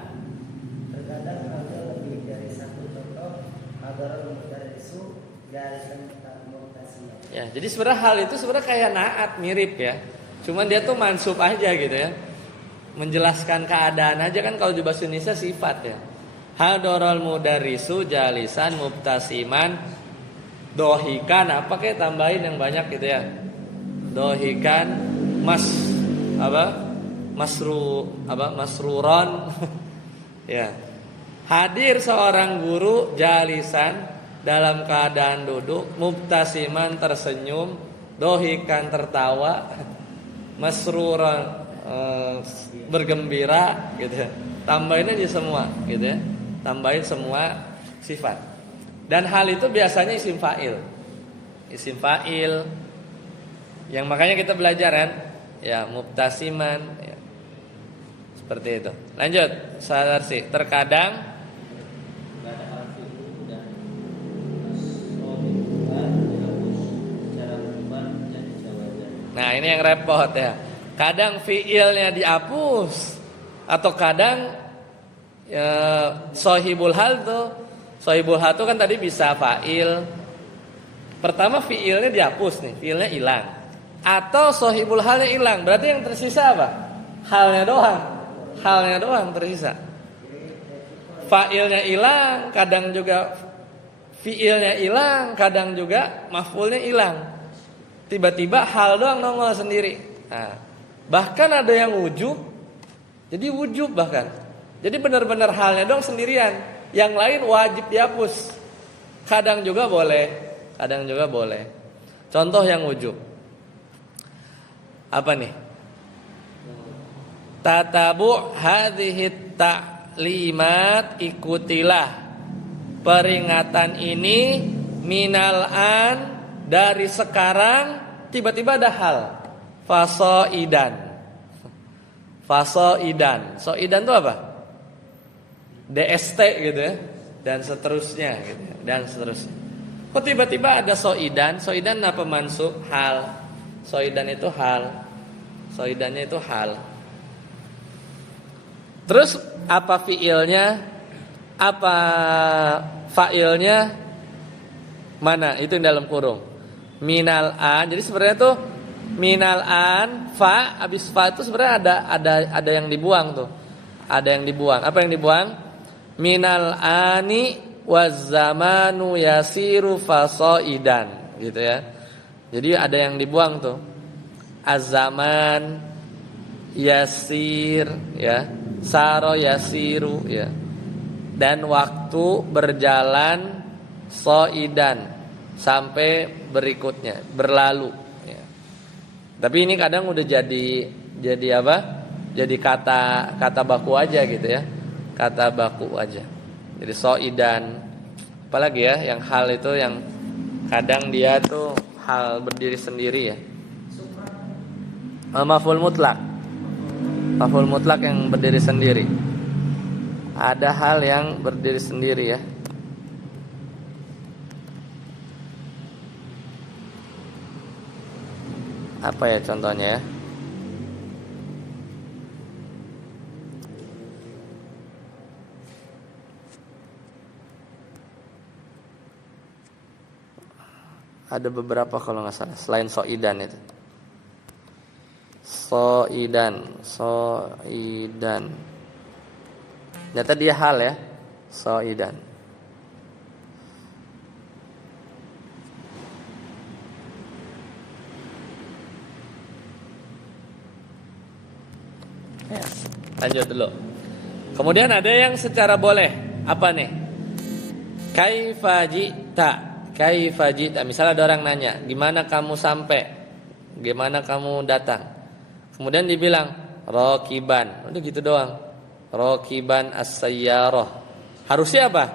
ada lebih dari satu contoh agar mudarrisu jalisan mutasiman. ya, jadi sebenarnya hal itu sebenarnya kayak naat, mirip ya. Cuman dia tuh mansub aja gitu ya. Menjelaskan keadaan aja kan, kalau di bahasa Indonesia sifat ya. Hadorol mudarrisu jalisan mubtasiman dohikan, apa kayak tambahin yang banyak gitu ya. Dohikan masruron ya. Hadir seorang guru jalisan dalam keadaan duduk, mubtasiman tersenyum, dohikan tertawa, masruron bergembira gitu ya. Tambahin aja semua gitu ya. Tambahin semua sifat. Dan hal itu biasanya isim fa'il. Isim fa'il yang makanya kita belajar kan ya, mubtasiman ya. Seperti itu. Lanjut, sadar sih. Terkadang nah, ini yang repot ya. Kadang fiilnya dihapus, atau kadang ya, sohibul hal tuh. Sohibul hal tuh kan tadi bisa fa'il. Pertama fiilnya dihapus nih, fiilnya hilang. Atau sohibul halnya hilang, berarti yang tersisa apa? Halnya doang. Halnya doang tersisa. Fa'ilnya hilang, kadang juga fiilnya hilang, kadang juga maf'ulnya hilang. Tiba-tiba hal doang nongol sendiri. Nah, bahkan ada yang wujub. Jadi wujub bahkan. Jadi benar-benar halnya doang sendirian. Yang lain wajib dihapus. Kadang juga boleh, kadang juga boleh. Contoh yang wujub. Apa nih? Tatabu hadhihi ta'limat, ikutilah peringatan ini minal an, dari sekarang. Tiba-tiba ada hal fasoidan. Fasoidan. Soidan itu apa? DST gitu ya. Dan seterusnya gitu ya. Dan seterusnya. Kok tiba-tiba ada soidan? Soidan apa mansub? Hal. Soidan itu hal. Soidannya itu hal. Terus apa fiilnya? Apa fa'ilnya? Mana? Itu yang dalam kurung. Minal an. Jadi sebenarnya tuh minal an, fa, habis fa itu sebenarnya ada yang dibuang tuh. Ada yang dibuang. Apa yang dibuang? Minal ani waz-zamanu yasiru fasoidan, gitu ya. Jadi ada yang dibuang tuh. Az-zaman yasir ya. Saro yasiru ya. Dan waktu berjalan soidan, sampai berikutnya, berlalu ya. Tapi ini kadang udah jadi apa? Jadi kata baku aja gitu ya. Kata baku aja. Jadi soidan. Apalagi ya yang hal itu yang kadang dia tuh hal berdiri sendiri ya. Maf'ul mutlak. Maf'ul mutlak yang berdiri sendiri. Ada hal yang berdiri sendiri ya. Apa ya contohnya ya? Ada beberapa kalau nggak salah selain soidan itu. Soidan. Ternyata dia hal ya. Soidan. Ya, lanjut dulu. Kemudian ada yang secara boleh. Apa nih? Kaifa jita. Misalnya ada orang nanya, gimana kamu sampai? Gimana kamu datang? Kemudian dibilang rakiban. Udah gitu doang. Rakiban as-sayyarah. Harusnya apa?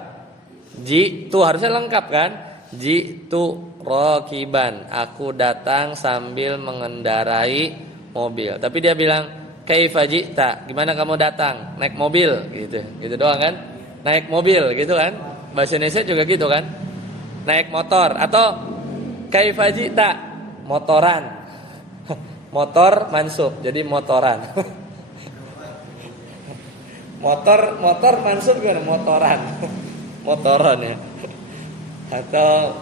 Jitu harusnya lengkap kan? Jitu rakiban. Aku datang sambil mengendarai mobil. Tapi dia bilang kaifa jita. Gimana kamu datang? Naik mobil gitu. Gitu doang kan? Naik mobil gitu kan? Bahasa Indonesia juga gitu kan? Naik motor atau kaifa jita, motoran. Motor mansub jadi motoran. motor mansub kan motoran. Motoran ya. Atau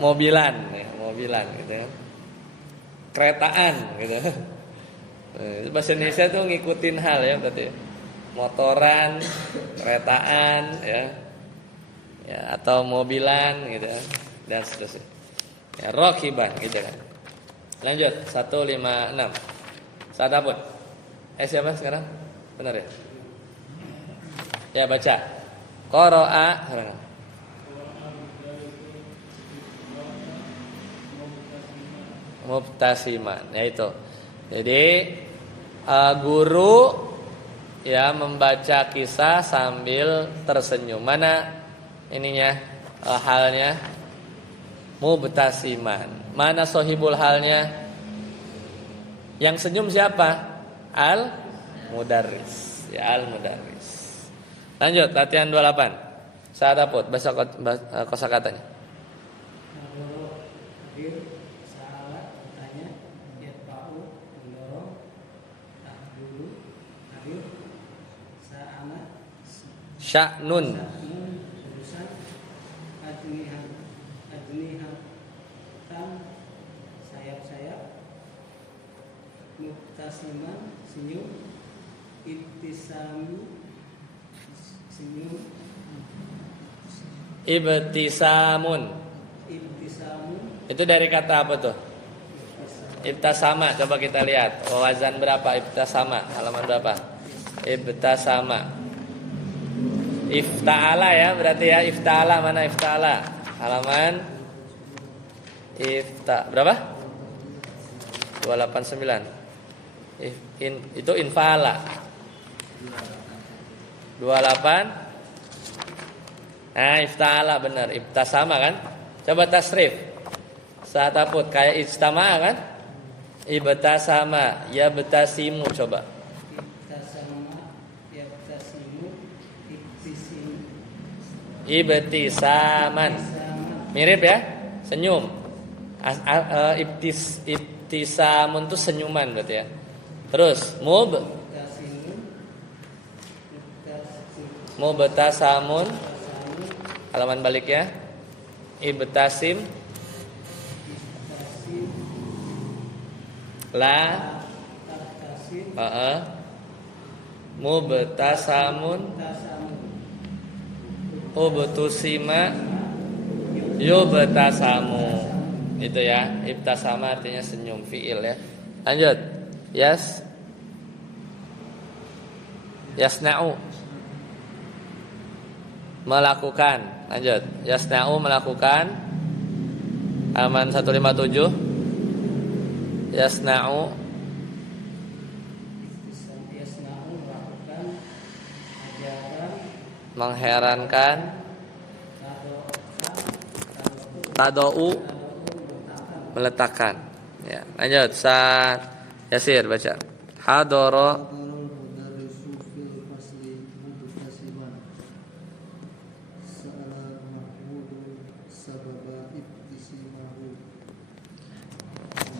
mobilan gitu ya. Keretaan gitu. Bahasa Indonesia tuh ngikutin hal ya berarti. Motoran, keretaan ya atau mobilan gitu dan seterusnya. Ya rakiban gitu kan. Lanjut 156. Saat apa? Siapa sekarang? Benar ya? Ya baca. Qara'a mubtasiman yaitu. Jadi guru ya membaca kisah sambil tersenyum. Mana ininya halnya mubtasiman. Mana sohibul halnya? Yang senyum siapa? Al mudarris. Ya al mudarris. Lanjut latihan 28. Saat apa? Bahasa kosakatanya. Hadir, salah, bertanya, yatba'u, mendorong, tahdudu, hadir, sa'amat, Sya'nun. urusan, ajnihan, sayap-sayap, mubtasiman, senyum, ibtisami, senyum, Ibtisamun. ibtisamu, Itu dari kata apa tuh? Ibtasama. Coba kita lihat. Wazan berapa ibtasama? Halaman berapa? Ibtasama. Ifta'ala ya berarti ya. Ifta'ala mana ifta'ala? Halaman berapa? 289. Itu infa'ala. 28. Nah, ifta'ala benar, ibtasama kan? Coba tasrif. Saat aput kayak ijtama'a kan? Ibtasama, ya betasimu coba. ibtasama, yabtasimu, Ibtisaman. Mirip ya? Senyum. Ibtisamun itu senyuman berarti ya. Terus mubtasamun. Halaman baliknya. Ibtasim. La. Mubtasamun. Ubtusima. Yubtasamu. Itu ya. Ibtasama artinya senyum fiil ya. Lanjut. Yasna'u. Melakukan. Lanjut. Yasna'u melakukan. Halaman 157. Yasna'u melakukan ajaran mengherankan. Tado'u meletakkan. Ya, lanjut. Saat Yasir baca. Hadoro mudarrisu fil fasli mubtasiman. Sa'ala Mahmudun sababa ibtisimahu.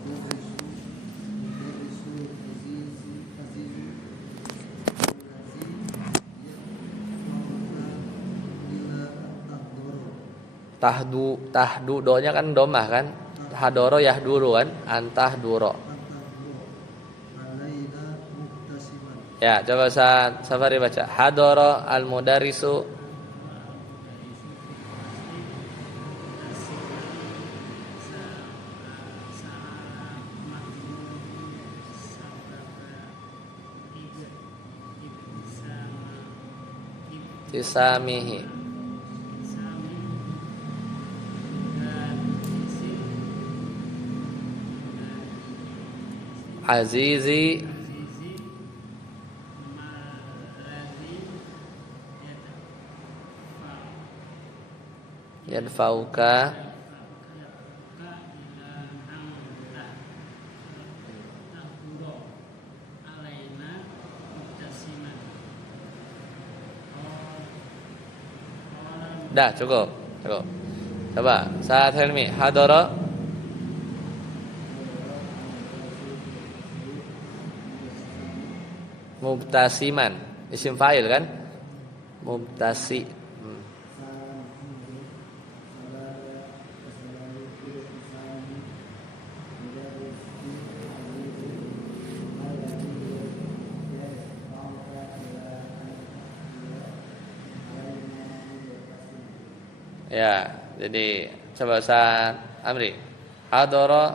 Mudarrisu azizu tahdu donya kan domah kan. Hadoro yahduru kan, antahduro. alaina muktasiman. Ya, coba Safari baca. Hadoro al mudarisu tisamihi. Azizi yadfauka dah cukup. Coba saat Helmi hadoro mubtasiman isim fa'il kan mubtasi ya jadi coba saat Amri hadoro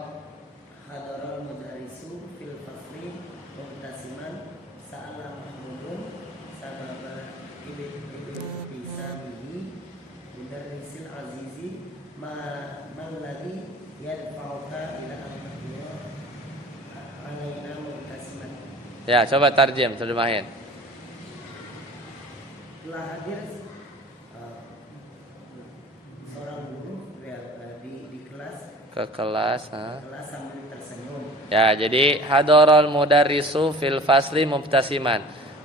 Hadarul mudarisu fil fasli muhtasiman sa'ala mahmudun sababa ibtisamihi mudarrisil azizi malladhi yadfa'uka ila amrihi alaina muhtasiman. ya coba tarjem terjemahin Telah hadir seorang guru di kelas ke kelas sambil tersenyum. ya jadi hadorol mudarrisu fil fasli mubtasiman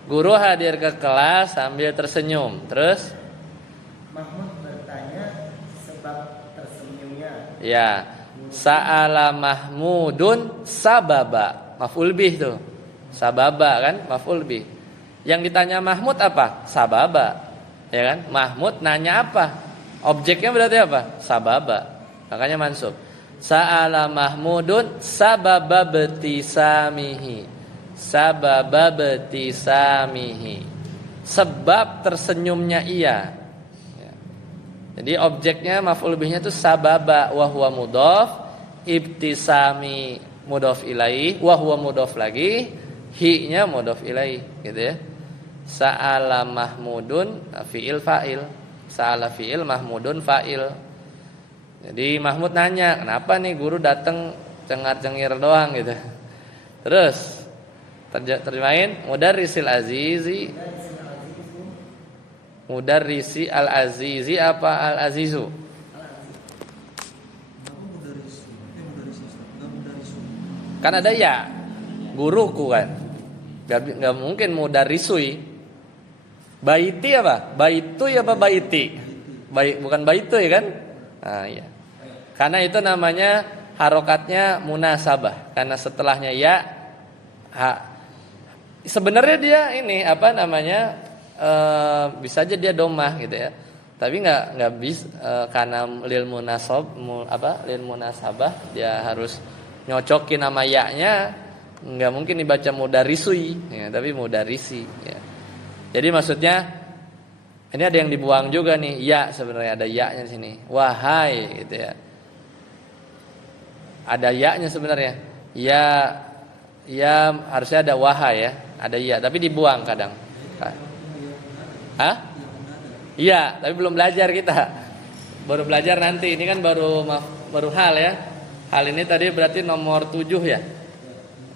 guru hadir ke kelas sambil tersenyum terus Mahmud bertanya sebab tersenyumnya. ya sa'ala mahmudun sababa maf'ul bih tuh sababa kan maf'ul bih yang ditanya Mahmud apa sababa ya kan Mahmud nanya apa objeknya berarti apa sababa makanya mansub sa'ala mahmudun sababa betisamihi sebab tersenyumnya ia ya. Jadi objeknya maf'ul bihnya itu sababa wa huwa mudhaf ibtisami mudhaf ilaih wa huwa mudhaf lagi hi-nya mudhaf ilaih gitu ya sa'ala mahmudun fi'il fa'il sa'ala fi'il mahmudun fa'il. Jadi Mahmud nanya, kenapa nih guru datang cengar-cengir doang gitu. Terus terjemahin mudarrisil azizi. Mudarrisi al-azizi apa al-azizu? Kan ada ya. Guruku kan. Gak mungkin mudarrisui. Baiti apa? Baitu ya apa baiti? Bukan baitu ya kan? Nah, iya. Karena itu namanya harokatnya munasabah. Karena setelahnya ya sebenarnya dia ini apa namanya bisa aja dia domah gitu ya. Tapi nggak bisa karena lil munasabah dia harus nyocokin nama ya-nya. Nggak mungkin dibaca mudarisui ya, tapi mudarisi ya. Jadi maksudnya ini ada yang dibuang juga nih ya sebenarnya ada ya-nya di sini. Wahai gitu ya. Ada ya-nya sebenarnya. Ya harusnya ada wahai ya, ada ya tapi dibuang kadang. Hah? Iya, tapi belum belajar kita. Baru belajar nanti. Ini kan baru hal ya. Hal ini tadi berarti nomor 7 ya.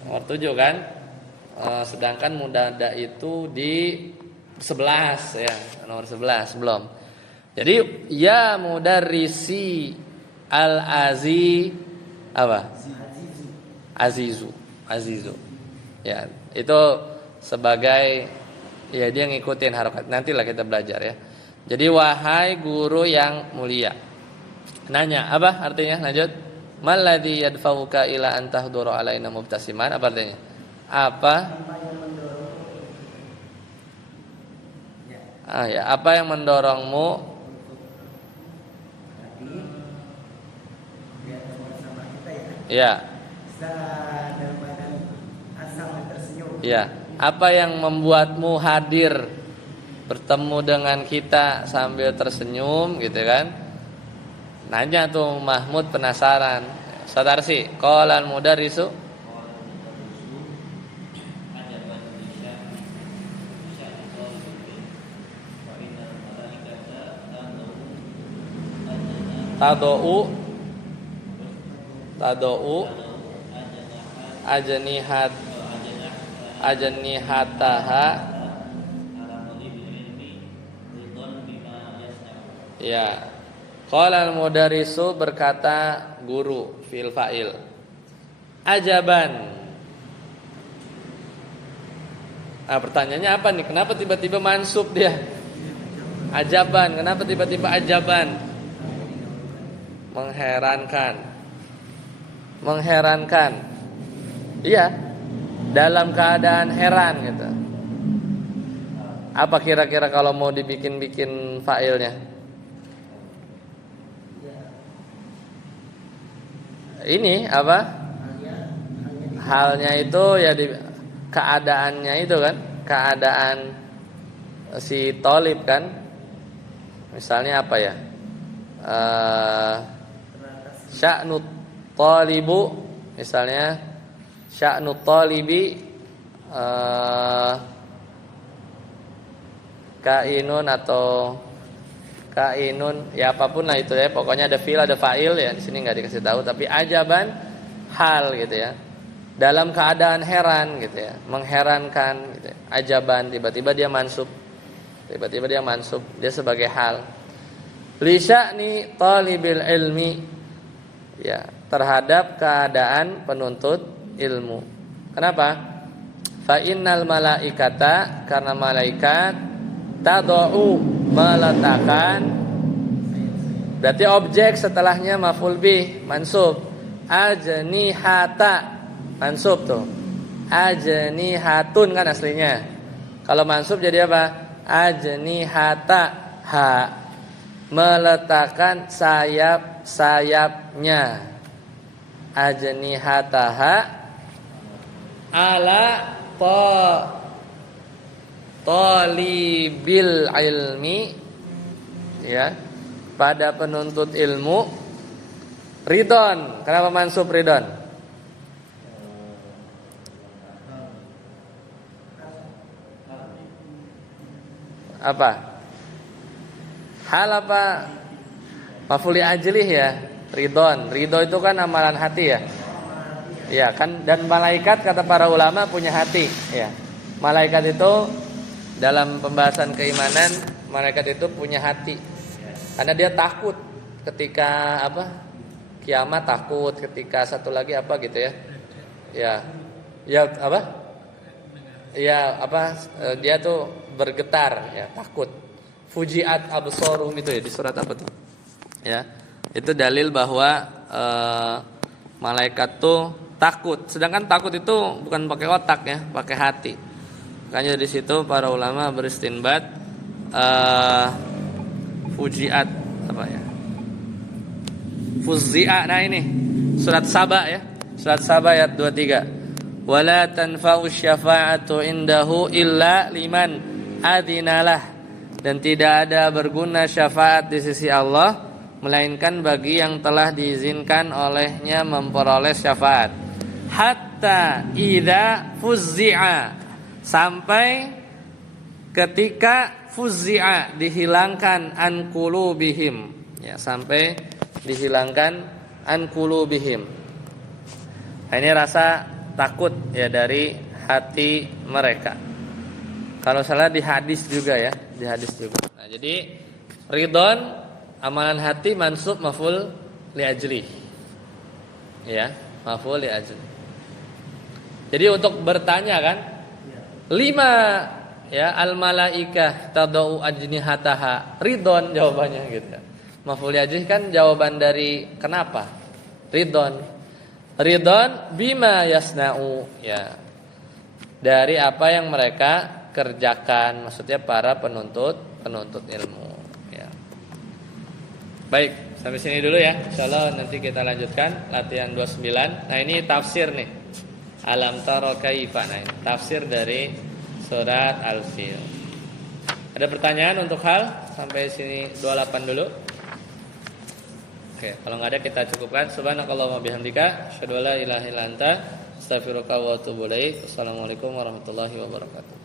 Nomor 7 kan. Sedangkan mudada itu di 11 ya, nomor 11 belum. Jadi ya mudarrisi al-azi apa? Azizu. Ya, itu sebagai ya dia ngikutin harokat. Nantilah kita belajar ya. Jadi wahai guru yang mulia. Nanya, apa artinya? Lanjut. Malladzi yadfa'uka ila an tahduru alaina mubtasiman? Apa artinya? Apa yang mendorongmu Ya, dalam badan asal tersenyum. ya. Apa yang membuatmu hadir bertemu dengan kita sambil tersenyum gitu kan? Nanya tuh Mahmud penasaran. Sadarsi, qala al-mudarrisu tadou ajnihataha. Ya. Qala al-mudarrisu, berkata guru fil fa'il. Ajaban. Nah, pertanyaannya apa nih? Kenapa tiba-tiba mansub dia? Ajaban. Kenapa tiba-tiba ajaban? Mengherankan. Mengherankan. Iya. Dalam keadaan heran gitu. Apa kira-kira kalau mau dibikin-bikin fa'ilnya? Ini apa? Halnya itu ya di keadaannya itu kan, keadaan si tolib kan. Misalnya apa ya? Sya'nut talibu, misalnya sya'nut talibi kainun atau kainun, ya apapun lah itu ya, pokoknya ada fi'il ada fa'il ya, di sini nggak dikasih tahu, tapi ajaban hal gitu ya, dalam keadaan heran gitu ya, mengherankan gitu ya. Ajaban, tiba-tiba dia mansub, dia sebagai hal. Li sya'ni talibil ilmi, ya, terhadap keadaan penuntut ilmu. Kenapa? Fa innal malaikata, karena malaikat tad'u, meletakkan, berarti objek setelahnya maf'ul bih mansub. Ajnihata mansub tuh. Ajnihatun kan aslinya. Kalau mansub jadi apa? Ajnihata, ha, meletakkan sayap-sayapnya. Ajnihataha ala talibil ilmi, ya, pada penuntut ilmu. Ridon, kenapa mansub ridon? Apa? Hal apa? Maf'ul ajlih ya. Ridon, ridho itu kan amalan hati ya. Ya kan, dan malaikat kata para ulama punya hati ya. Malaikat itu dalam pembahasan keimanan, malaikat itu punya hati. Karena dia takut ketika apa? Kiamat, takut ketika satu lagi apa gitu ya. Ya. Ya apa? Ya apa? Dia tuh bergetar ya, takut. Fujiat absarum itu ya, di surat apa tuh? Ya. Itu dalil bahwa malaikat tuh takut. Sedangkan takut itu bukan pakai otak ya, pakai hati. Makanya di situ para ulama beristinbat fujiat apa ya? Fuzzi'a. Nah ini surat Saba ya. Surat Saba ayat 23. Wala tanfa'u syafa'atu indahu illa liman adinalah. Dan tidak ada berguna syafaat di sisi Allah melainkan bagi yang telah diizinkan olehnya memperoleh syafaat. Hatta idza fuzzi'a, sampai ketika fuzzi'a, dihilangkan an qulubihim, ya, sampai dihilangkan an qulubihim. Nah, ini rasa takut ya dari hati mereka. Kalau salah di hadis juga ya, di hadis juga. Nah, jadi ridon amalan hati mansub maf'ul li ajli. Ya, maf'ul li ajli. Jadi untuk bertanya kan, 5 ya, al malaikah tadau ajnihataha, ridon jawabannya gitu. Maf'ul li ajli kan jawaban dari kenapa? Ridon. Ridon bima yasna'u, ya. Dari apa yang mereka kerjakan, maksudnya para penuntut ilmu, ya. Baik, sampai sini dulu ya. Insyaallah nanti kita lanjutkan latihan 29. Nah, ini tafsir nih. Alam tara kaifa. Nah, ini tafsir dari surat Al-Fil. Ada pertanyaan untuk hal sampai sini 28 dulu? Oke, kalau nggak ada kita cukupkan. Subhanakallahumma bihamdika, asyhadu an la ilaha illa anta, astaghfiruka wa atubu ilaik. Wassalamualaikum warahmatullahi wabarakatuh.